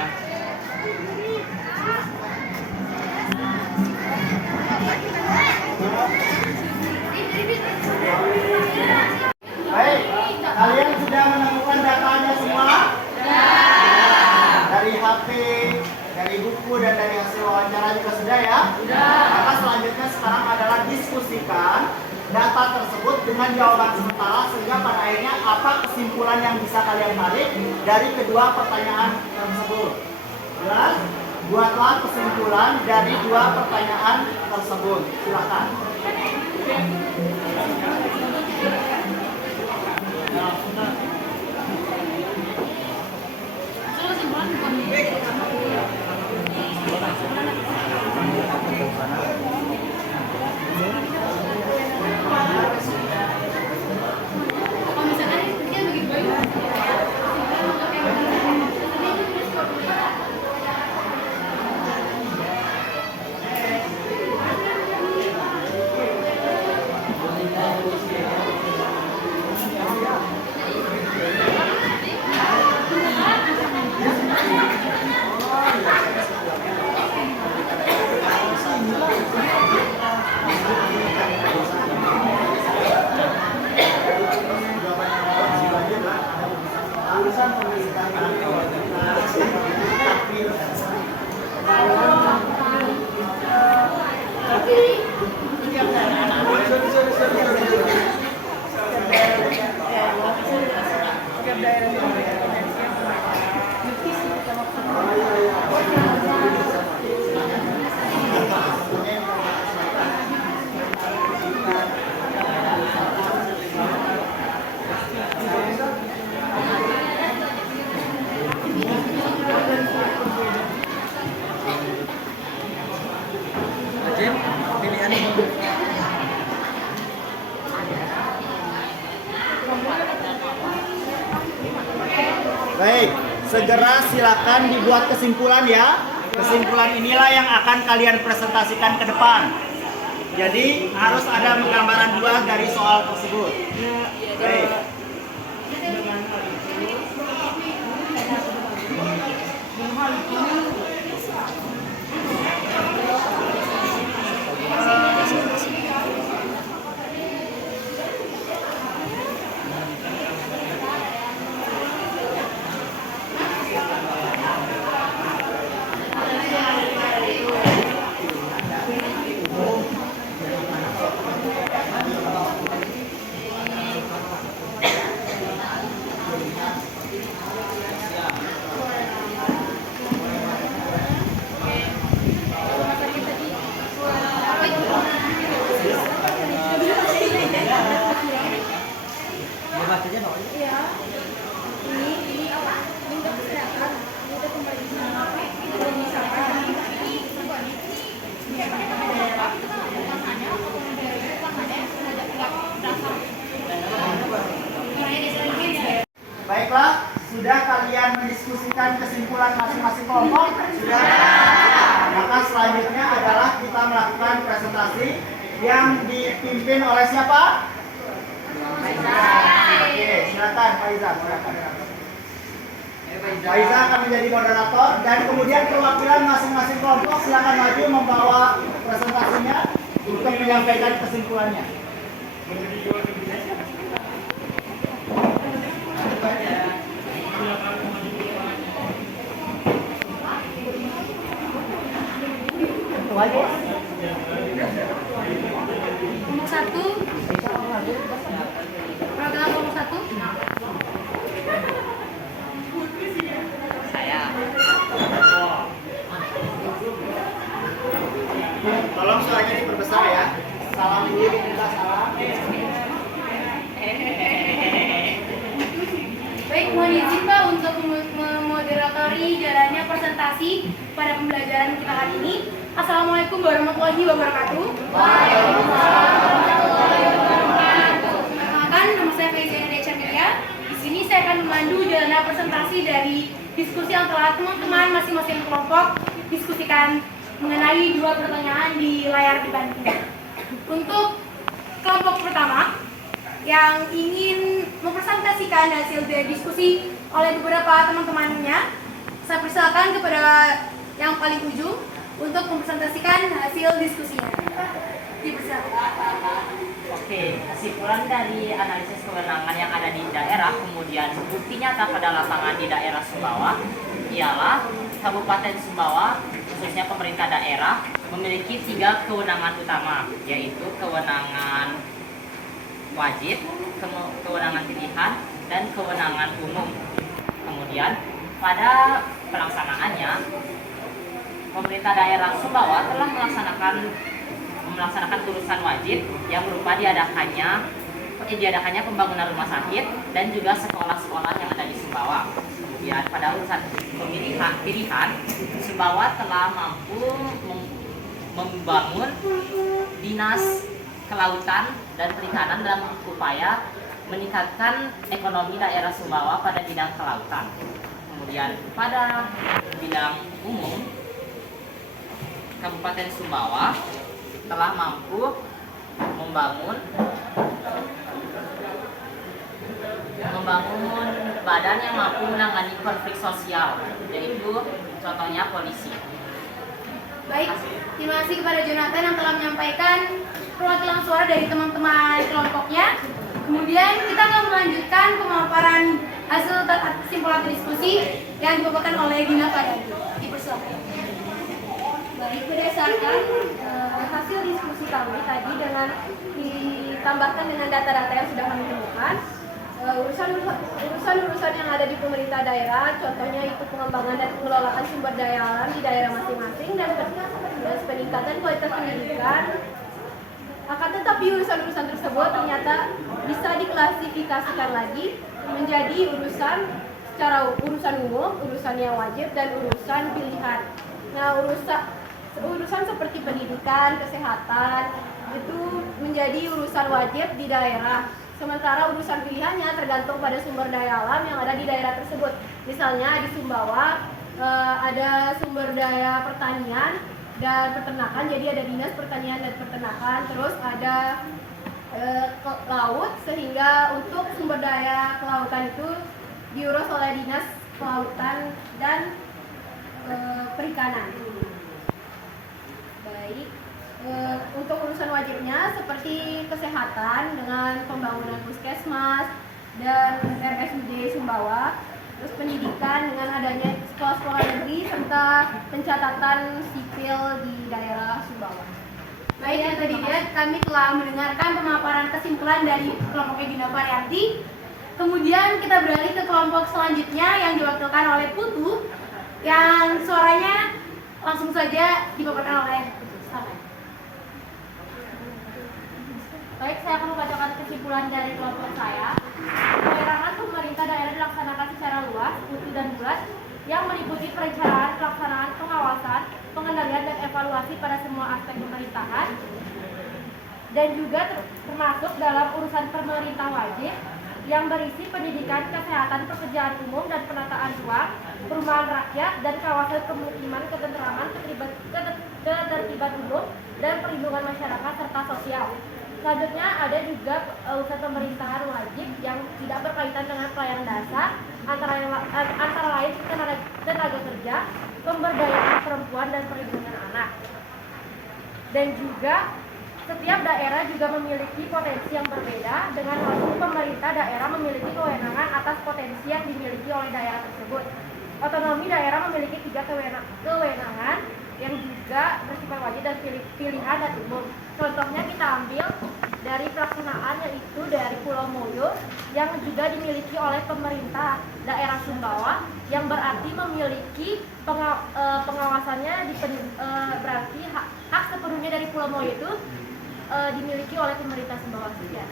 Baik, kalian sudah menemukan datanya semua? Dari HP, dari buku, dan dari hasil wawancara juga sudah ya? Maka selanjutnya sekarang adalah diskusikan data tersebut dengan jawaban sementara sehingga pada akhirnya apa kesimpulan yang bisa kalian tarik dari kedua pertanyaan tersebut. Jelas? Buatlah kesimpulan dari 2 pertanyaan tersebut. Silakan. Urusan pemerintahan. Baik, segera silakan dibuat kesimpulan ya. Kesimpulan inilah yang akan kalian presentasikan ke depan. Jadi harus ada gambaran 2 dari soal tersebut. Baik. kesimpulan masing-masing kelompok? Sudah. Maka selanjutnya adalah kita melakukan presentasi yang dipimpin oleh siapa? Oke, silakan Pak Iza, silakan. Pak Iza akan menjadi moderator dan kemudian perwakilan masing-masing kelompok silakan maju membawa presentasinya untuk menyampaikan kesimpulannya. Nomor 1. Program nomor 1. Saya. Tolong suaranya diperbesar ya. Salam dulu, kita salam. Baik, mohon izin Pak untuk memoderatori jalannya presentasi pada pembelajaran kita hari ini. Assalamualaikum warahmatullahi wabarakatuh. Perkenalkan, nama saya Faiza Dechamelia. Di sini saya akan memandu jalannya presentasi dari diskusi yang telah teman-teman masing-masing kelompok diskusikan mengenai 2 pertanyaan di layar depan kita. Untuk kelompok pertama yang ingin mempresentasikan hasil dari diskusi oleh beberapa teman-temannya, saya persilakan kepada yang paling ujung untuk mempresentasikan hasil diskusinya. Dipersilakan. Oke, kesimpulan dari analisis kewenangan yang ada di daerah, kemudian bukti nyata pada lapangan di daerah Sumbawa ialah Kabupaten Sumbawa, khususnya pemerintah daerah, memiliki 3 kewenangan utama, yaitu kewenangan wajib, kewenangan pilihan, dan kewenangan umum. Kemudian pada pelaksanaannya, pemerintah daerah Sumbawa telah melaksanakan urusan wajib yang berupa diadakannya pembangunan rumah sakit dan juga sekolah-sekolah yang ada di Sumbawa. Kemudian pada urusan pilihan, Sumbawa telah mampu membangun dinas kelautan dan perikanan dalam upaya meningkatkan ekonomi daerah Sumbawa pada bidang kelautan. Kemudian pada bidang umum, Kabupaten Sumbawa telah mampu membangun badan yang mampu menangani konflik sosial, yaitu contohnya polisi. Baik, terima kasih kepada Jonathan yang telah menyampaikan perwakilan suara dari teman-teman kelompoknya. Kemudian kita akan melanjutkan pemaparan hasil kesimpulan diskusi yang dibawakan oleh Dina Parianti. Dipersilakan. Baik, berdasarkan hasil diskusi kami tadi dengan ditambahkan dengan data-data yang sudah kami temukan, urusan-urusan yang ada di pemerintah daerah, contohnya itu pengembangan dan pengelolaan sumber daya alam di daerah masing-masing dan peningkatan kualitas pendidikan. Akan tetapi urusan-urusan tersebut ternyata bisa diklasifikasikan lagi menjadi urusan umum, urusan yang wajib, dan urusan pilihan. Nah, urusan seperti pendidikan, kesehatan itu menjadi urusan wajib di daerah. Sementara urusan pilihannya tergantung pada sumber daya alam yang ada di daerah tersebut. Misalnya di Sumbawa ada sumber daya pertanian dan peternakan, jadi ada dinas pertanian dan peternakan. Terus ada laut, sehingga untuk sumber daya kelautan itu diurus oleh dinas kelautan dan perikanan. Baik. Untuk urusan wajibnya seperti kesehatan dengan pembangunan puskesmas dan RSUD Sumbawa, terus pendidikan dengan adanya sekolah-sekolah negeri serta pencatatan sipil di daerah Sumbawa. Baik, yang tadinya kami telah mendengarkan pemaparan kesimpulan dari kelompok Dina Parianti. Kemudian kita beralih ke kelompok selanjutnya yang diwakilkan oleh Putu, yang suaranya langsung saja dipaparkan oleh Putu. Baik, saya akan membacakan kesimpulan dari kelompok saya. Kewenangan pemerintah daerah dilaksanakan secara luas, utuh dan bulat, yang meliputi perencanaan, pelaksanaan, pengawasan, pengendalian dan evaluasi pada semua aspek pemerintahan, dan juga termasuk dalam urusan pemerintah wajib, yang berisi pendidikan, kesehatan, pekerjaan umum, dan penataan ruang, perumahan rakyat, dan kawasan pemukiman, ketentraman, ketertiban umum, dan perlindungan masyarakat, serta sosial. Selanjutnya ada juga usaha pemerintahan wajib yang tidak berkaitan dengan pelayanan dasar, antara lain tenaga kerja, pemberdayaan perempuan, dan perlindungan anak. Dan juga setiap daerah juga memiliki potensi yang berbeda, dengan hal itu pemerintah daerah memiliki kewenangan atas potensi yang dimiliki oleh daerah tersebut. Otonomi daerah memiliki 3 kewenangan yang juga bersifat wajib dan pilihan dan umum. Contohnya kita ambil dari pelaksanaan, yaitu dari Pulau Moyo yang juga dimiliki oleh pemerintah daerah Sumbawa, yang berarti memiliki pengawasannya berarti hak sepenuhnya dari Pulau Moyo itu dimiliki oleh pemerintah Sumbawa saja.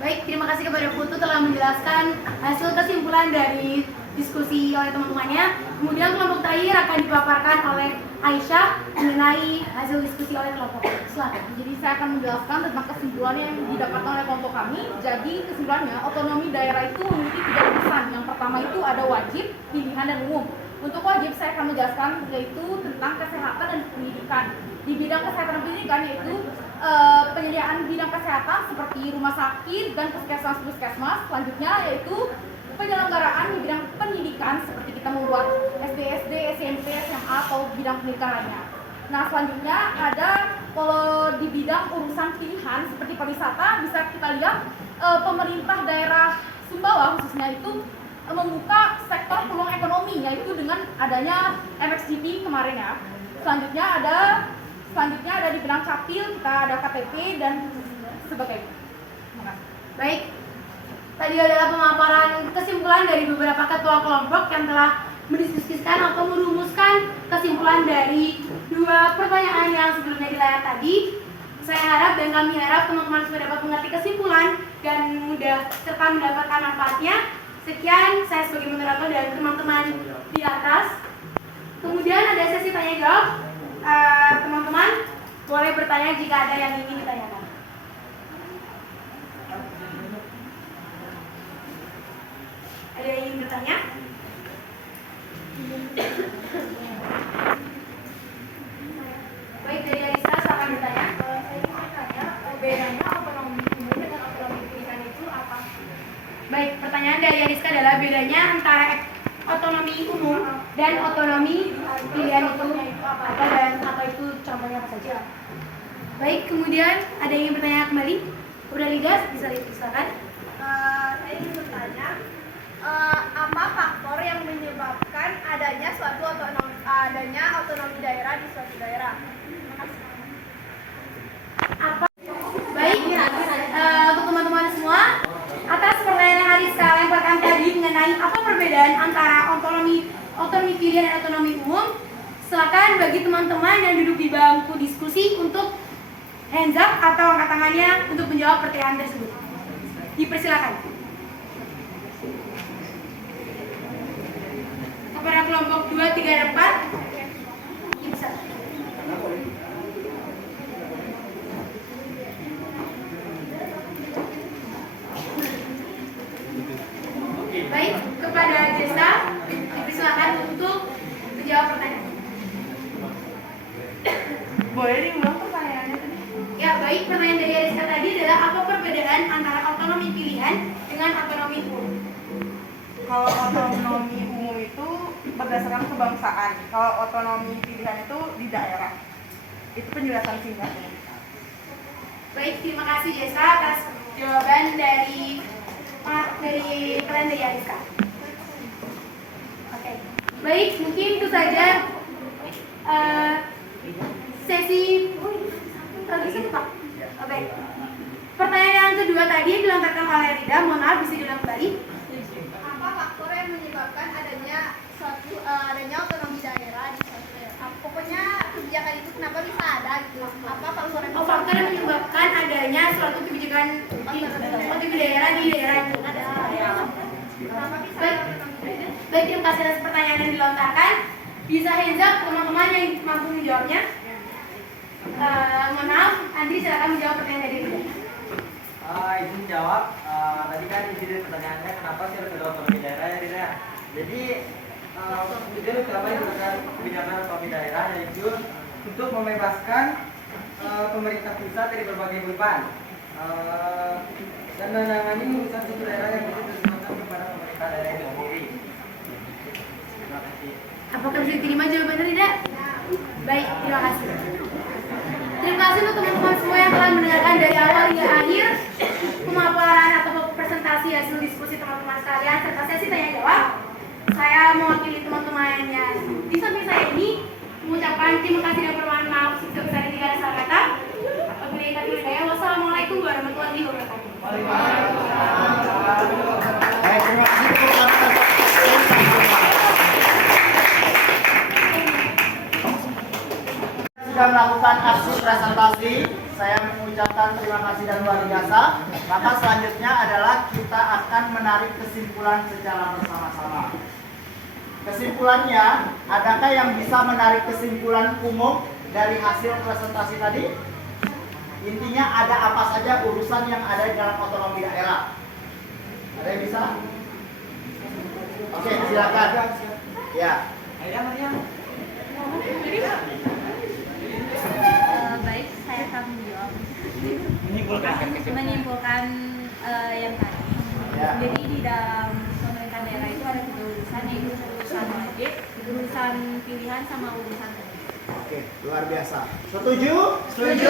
Baik, terima kasih kepada Putu telah menjelaskan hasil kesimpulan dari diskusi oleh teman-temannya. Kemudian kelompok terakhir akan dipaparkan oleh Aisyah mengenai hasil diskusi oleh kelompok. Silakan. Jadi saya akan menjelaskan tentang kesimpulan yang didapatkan oleh kelompok kami. Jadi kesimpulannya, otonomi daerah itu memiliki 3 urusan. Yang pertama itu ada wajib, pilihan, dan umum. Untuk wajib saya akan menjelaskan yaitu tentang kesehatan dan pendidikan. Di bidang kesehatan dan pendidikan yaitu penyediaan bidang kesehatan seperti rumah sakit dan puskesmas. Selanjutnya yaitu penyelenggaraan di bidang pendidikan seperti kita membuat SD, SMP, SMA atau bidang pendidikan lainnya. Nah, selanjutnya ada kalau di bidang urusan pilihan seperti pariwisata, bisa kita lihat pemerintah daerah Sumbawa khususnya itu membuka sektor peluang ekonomi, yaitu dengan adanya MXGP kemarin ya. Selanjutnya ada di bidang capil, kita ada KTP dan sebagainya. Terima kasih. Baik, tadi adalah pemaparan kesimpulan dari beberapa ketua kelompok yang telah mendiskusikan atau merumuskan kesimpulan dari 2 pertanyaan yang sebelumnya di layar tadi. Saya harap dan kami harap teman-teman sudah dapat mengerti kesimpulan dan mudah serta mendapatkan manfaatnya. Sekian, saya sebagai moderator dan teman-teman di atas. Kemudian ada sesi tanya jawab. Teman-teman boleh bertanya jika ada yang ingin ditanyakan. Ada yang ingin bertanya? Baik, dari Alisa silakan bertanya. Saya ingin bertanya, bedanya otonomi umum dengan otonomi pilihan itu apa? Baik, pertanyaan dari Aliska adalah bedanya antara otonomi umum dan otonomi pilihan itu apa dan apa itu contohnya apa saja. Baik, kemudian ada yang ingin bertanya kembali? Udah Ligas, bisa silakan. Saya ingin bertanya, apa faktor yang menyebabkan adanya otonomi daerah di suatu daerah? Terima kasih. Baik, untuk teman-teman semua, atas pertanyaan yang Ariska lemparkan tadi mengenai apa perbedaan antara otonomi pilihan dan otonomi umum, silakan bagi teman-teman yang duduk di bangku diskusi untuk hands up atau angkat tangannya untuk menjawab pertanyaan tersebut. Dipersilakan. Kepada kelompok 2, 3, dan 4, bisa. Baik, kepada Desa dipersilakan untuk menjawab pertanyaan. Boleh diulang pertanyaannya tadi? Ya, baik, pertanyaan dari Desa tadi adalah apa perbedaan antara otonomi pilihan dengan otonomi umum? Kalau otonomi umum itu berdasarkan kebangsaan. Kalau otonomi pilihan itu di daerah. Itu penjelasan singkatnya. Baik, terima kasih Desa atas jawaban dari kalian dari Ariska. Oke, baik, mungkin itu saja sesi sempat. Oke. Pertanyaan yang kedua tadi dilontarkan oleh Rida, mohon maaf bisa diulang kembali. Apa faktor yang menyebabkan adanya otonomi daerah di suatu daerah? Pokoknya kebijakan itu kenapa bisa ada gitu? Apa faktor yang Menyebabkan adanya suatu kebijakan otonomi daerah di daerah itu? Kenapa bisa Baik, baik, terima kasih atas pertanyaan yang dilontarkan. Bisa hands up teman-teman yang mampu menjawabnya. Mohon maaf, Andri silakan menjawab pertanyaan dari Rida. Izin jawab, tadi kan di sini pertanyaannya kenapa sih harus ada otonomi daerah ya Dira? Jadi tujuan utama diberikan kebijakan otonomi daerah yaitu untuk membebaskan pemerintah pusat dari berbagai beban dan menangani urusan suatu daerah yang bergantung kepada pemerintah daerah itu sendiri. Terima kasih. Apakah bisa diterima jawabannya tidak? Baik, terima kasih. Terima kasih untuk teman-teman semua yang telah mendengarkan dari awal hingga akhir pemaparan atau presentasi hasil diskusi teman-teman sekalian serta sesi tanya jawab. Saya mewakili teman-temannya di samping saya ini mengucapkan terima kasih dan permohonan maaf sebesar ini karena salah kata. Apabila kata saya, wassalamualaikum warahmatullahi wabarakatuh. Baik, terima kasih sudah melakukan aksi presentasi. Saya mengucapkan terima kasih dan luar biasa. Maka selanjutnya adalah kita akan menarik kesimpulan secara bersama-sama. Kesimpulannya, adakah yang bisa menarik kesimpulan umum dari hasil presentasi tadi? Intinya ada apa saja urusan yang ada di dalam otonomi daerah? Ada yang bisa? Oke, silakan. Ya. Baik, saya akan menjawab. Menyimpulkan yang tadi. Ya. Jadi di dalam pemerintah daerah itu ada tiga urusan, yaitu urusan wajib, urusan pilihan, sama urusan wajib. Oke, luar biasa. Setuju? Setuju.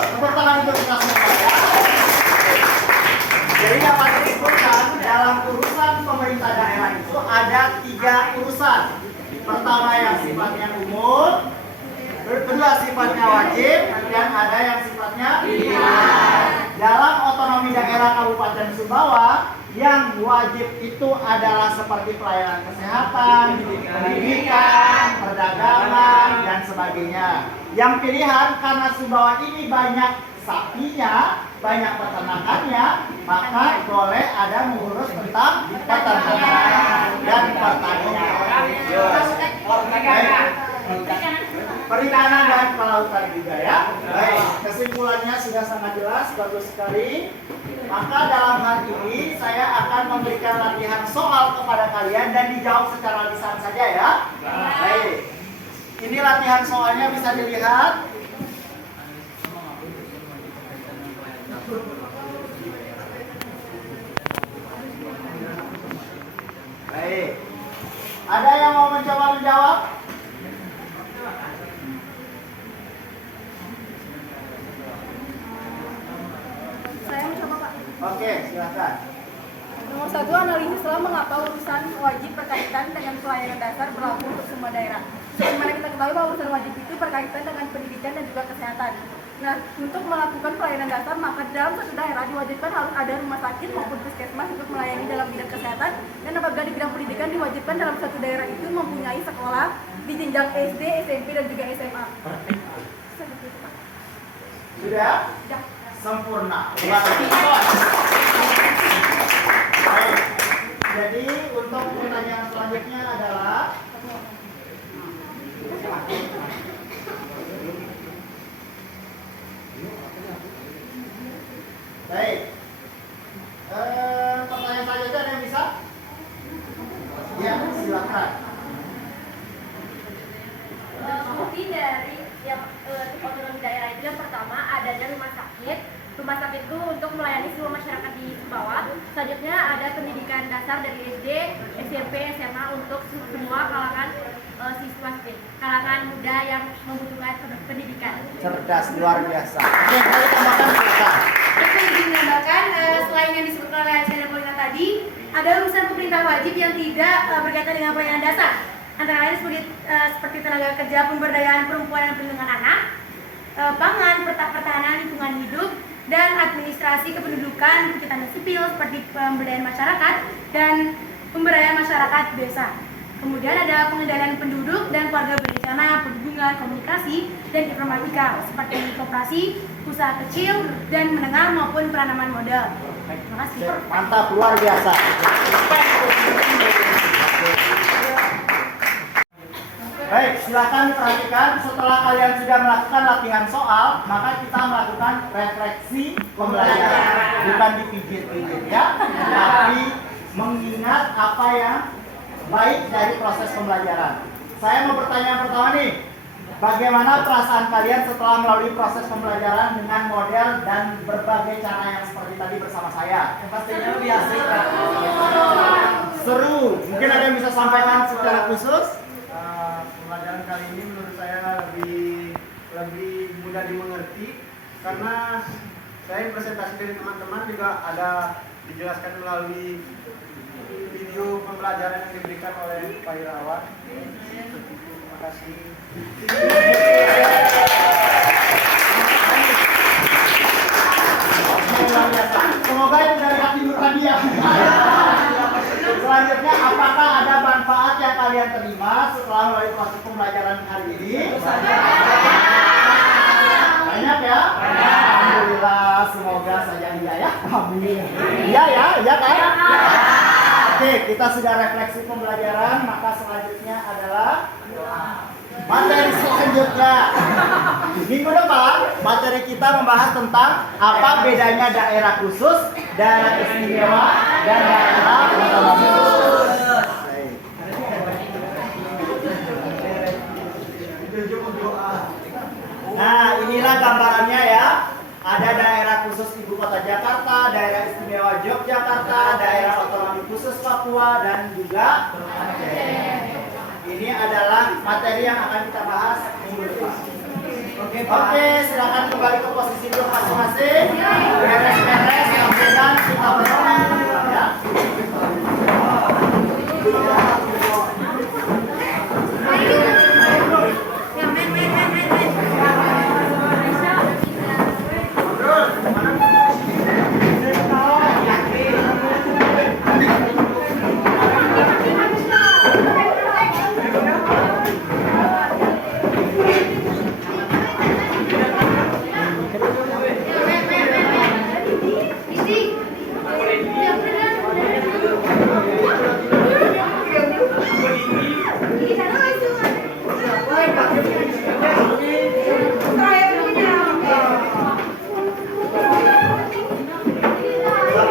Tepuk tangan untuk kita semua ya. Jadi dapat disimpulkan dalam urusan pemerintah daerah itu ada tiga urusan. Pertama yang sifatnya umum, kedua sifatnya wajib, dan ada yang sifatnya pilihan. Dalam otonomi daerah Kabupaten Sumbawa, yang wajib itu adalah seperti pelayanan kesehatan, pendidikan, perdagangan, dan sebagainya. Yang pilihan karena Sumbawa ini banyak sapinya, banyak peternakannya, maka boleh ada mengurus tentang peternakan dan pertanian. Perikanan dan kelautan juga ya. Baik, kesimpulannya sudah sangat jelas, bagus sekali. Maka dalam hal ini saya akan memberikan latihan soal kepada kalian dan dijawab secara lisan saja ya. Baik. Ini latihan soalnya bisa dilihat. Baik. Ada yang mau mencoba menjawab? Saya mencoba, Pak. Oke, silakan. Nomor 1, analisislah mengapa urusan wajib berkaitan dengan pelayanan dasar berlaku untuk semua daerah. Sebagaimana kita ketahui bahwa urusan wajib itu berkaitan dengan pendidikan dan juga kesehatan. Nah, untuk melakukan pelayanan dasar, maka dalam satu daerah diwajibkan harus ada rumah sakit maupun puskesmas untuk melayani dalam bidang kesehatan. Dan apabila di bidang pendidikan diwajibkan dalam satu daerah itu mempunyai sekolah di jenjang SD, SMP, dan juga SMA. Seperti itu, Pak. Sudah? Sudah. Sempurna. Baik. Jadi untuk pertanyaan selanjutnya adalah baik. Pertanyaan selanjutnya ada yang bisa? Ya, silakan. Mungkin dari yang otonomi daerah itu yang pertama adanya rumah sakit. Rumah sakit itu untuk melayani seluruh masyarakat di Sumbawa. Selanjutnya ada pendidikan dasar dari SD, SMP, SMA untuk semua kalangan siswa, kalangan muda yang membutuhkan pendidikan. Cerdas, luar biasa. Oke, saya tambahkan silakan. Untuk menambahkan, selain yang disebutkan oleh Channel Polina tadi, ada urusan pemerintah wajib yang tidak berkaitan dengan pelayanan dasar. Antara lain seperti tenaga kerja, pemberdayaan perempuan dan perlindungan anak, pangan, pertahanan lingkungan hidup, dan administrasi kependudukan, kegiatan sipil seperti pemberdayaan masyarakat dan pemberdayaan masyarakat desa. Kemudian ada pengendalian penduduk dan keluarga berencana, perhubungan, komunikasi, dan informatika seperti koperasi, usaha kecil dan menengah maupun penanaman modal. Terima kasih. Mantap, luar biasa. Oke, Baik, silakan perhatikan. Setelah kalian sudah melakukan latihan soal, maka kita melakukan refleksi pembelajaran. Bukan dipijit-pijit ya, tapi mengingat apa yang baik dari proses pembelajaran. Saya mau pertanyaan pertama nih. Bagaimana perasaan kalian setelah melalui proses pembelajaran dengan model dan berbagai cara yang seperti tadi bersama saya? Pastinya lebih asik kan? Seru. Mungkin ada yang bisa sampaikan secara khusus? Pembelajaran kali ini menurut saya lebih mudah dimengerti karena saya presentasi dari teman-teman juga ada dijelaskan melalui video pembelajaran yang diberikan oleh Pak Irawan. Terima kasih. Semoga itu dari hati nurani ya. Selanjutnya, apakah ada manfaat yang kalian terima setelah melalui proses pembelajaran hari ini? Banyak ya? Alhamdulillah, semoga saja iya ya. Amin. Iya ya, iya kan? Oke, kita sudah refleksi pembelajaran, maka selanjutnya adalah materi selanjutnya. Minggu depan materi kita membahas tentang apa bedanya daerah khusus, daerah istimewa, dan daerah otonomi khusus. Nah, inilah gambarannya ya. Ada daerah khusus Ibu Kota Jakarta, daerah istimewa Yogyakarta, daerah otonomi khusus Papua, dan juga Aceh. Ini adalah materi yang akan kita bahas minggu depan. Oke, silakan kembali ke posisi duduk masing-masing. Beres-beres, kemudian kita berdoa ya.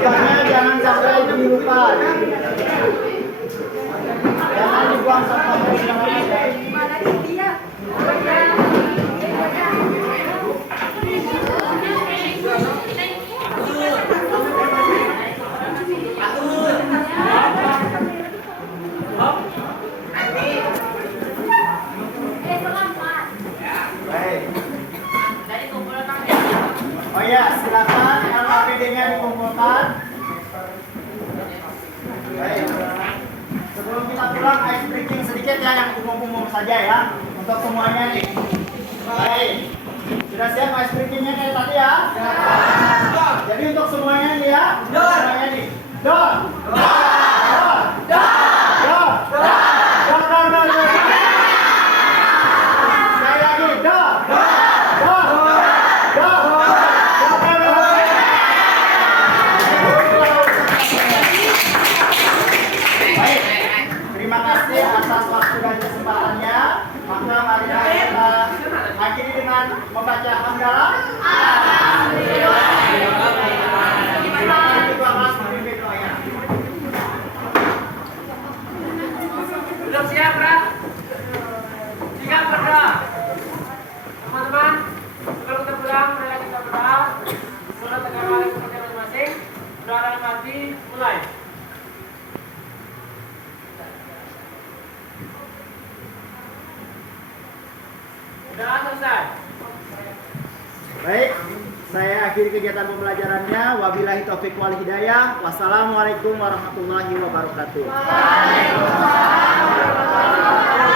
Sampahnya jangan sampai dilupa. Jangan dibuang sampahnya di mana-mana. Oh ya, silakan LAPD-nya dikumpulkan. Baik. Sebelum kita pulang, ice breaking sedikit ya, yang umum-umum saja ya, untuk semuanya nih. Baik. Sudah siap ice breaking-nya kayak tadi ya? Jadi untuk semuanya nih ya, semuanya nih. Don. Sekali lagi, don. Terima kasih atas waktu dan kesempatannya. Maka mari kita akhiri dengan membaca hamdalah. Silakan ketua kelas memimpin doanya. Sudah siap, Rat? Siap, berdoa. Teman-teman, sebelum kita pulang, marilah kita berdoa. Surat agama seperti masing-masing. Berdoa dalam hati, mulai. Sudah selesai. Baik, saya akhiri kegiatan pembelajarannya. Wabillahi taufik wal hidayah. Wassalamualaikum warahmatullahi wabarakatuh. Waalaikumsalam.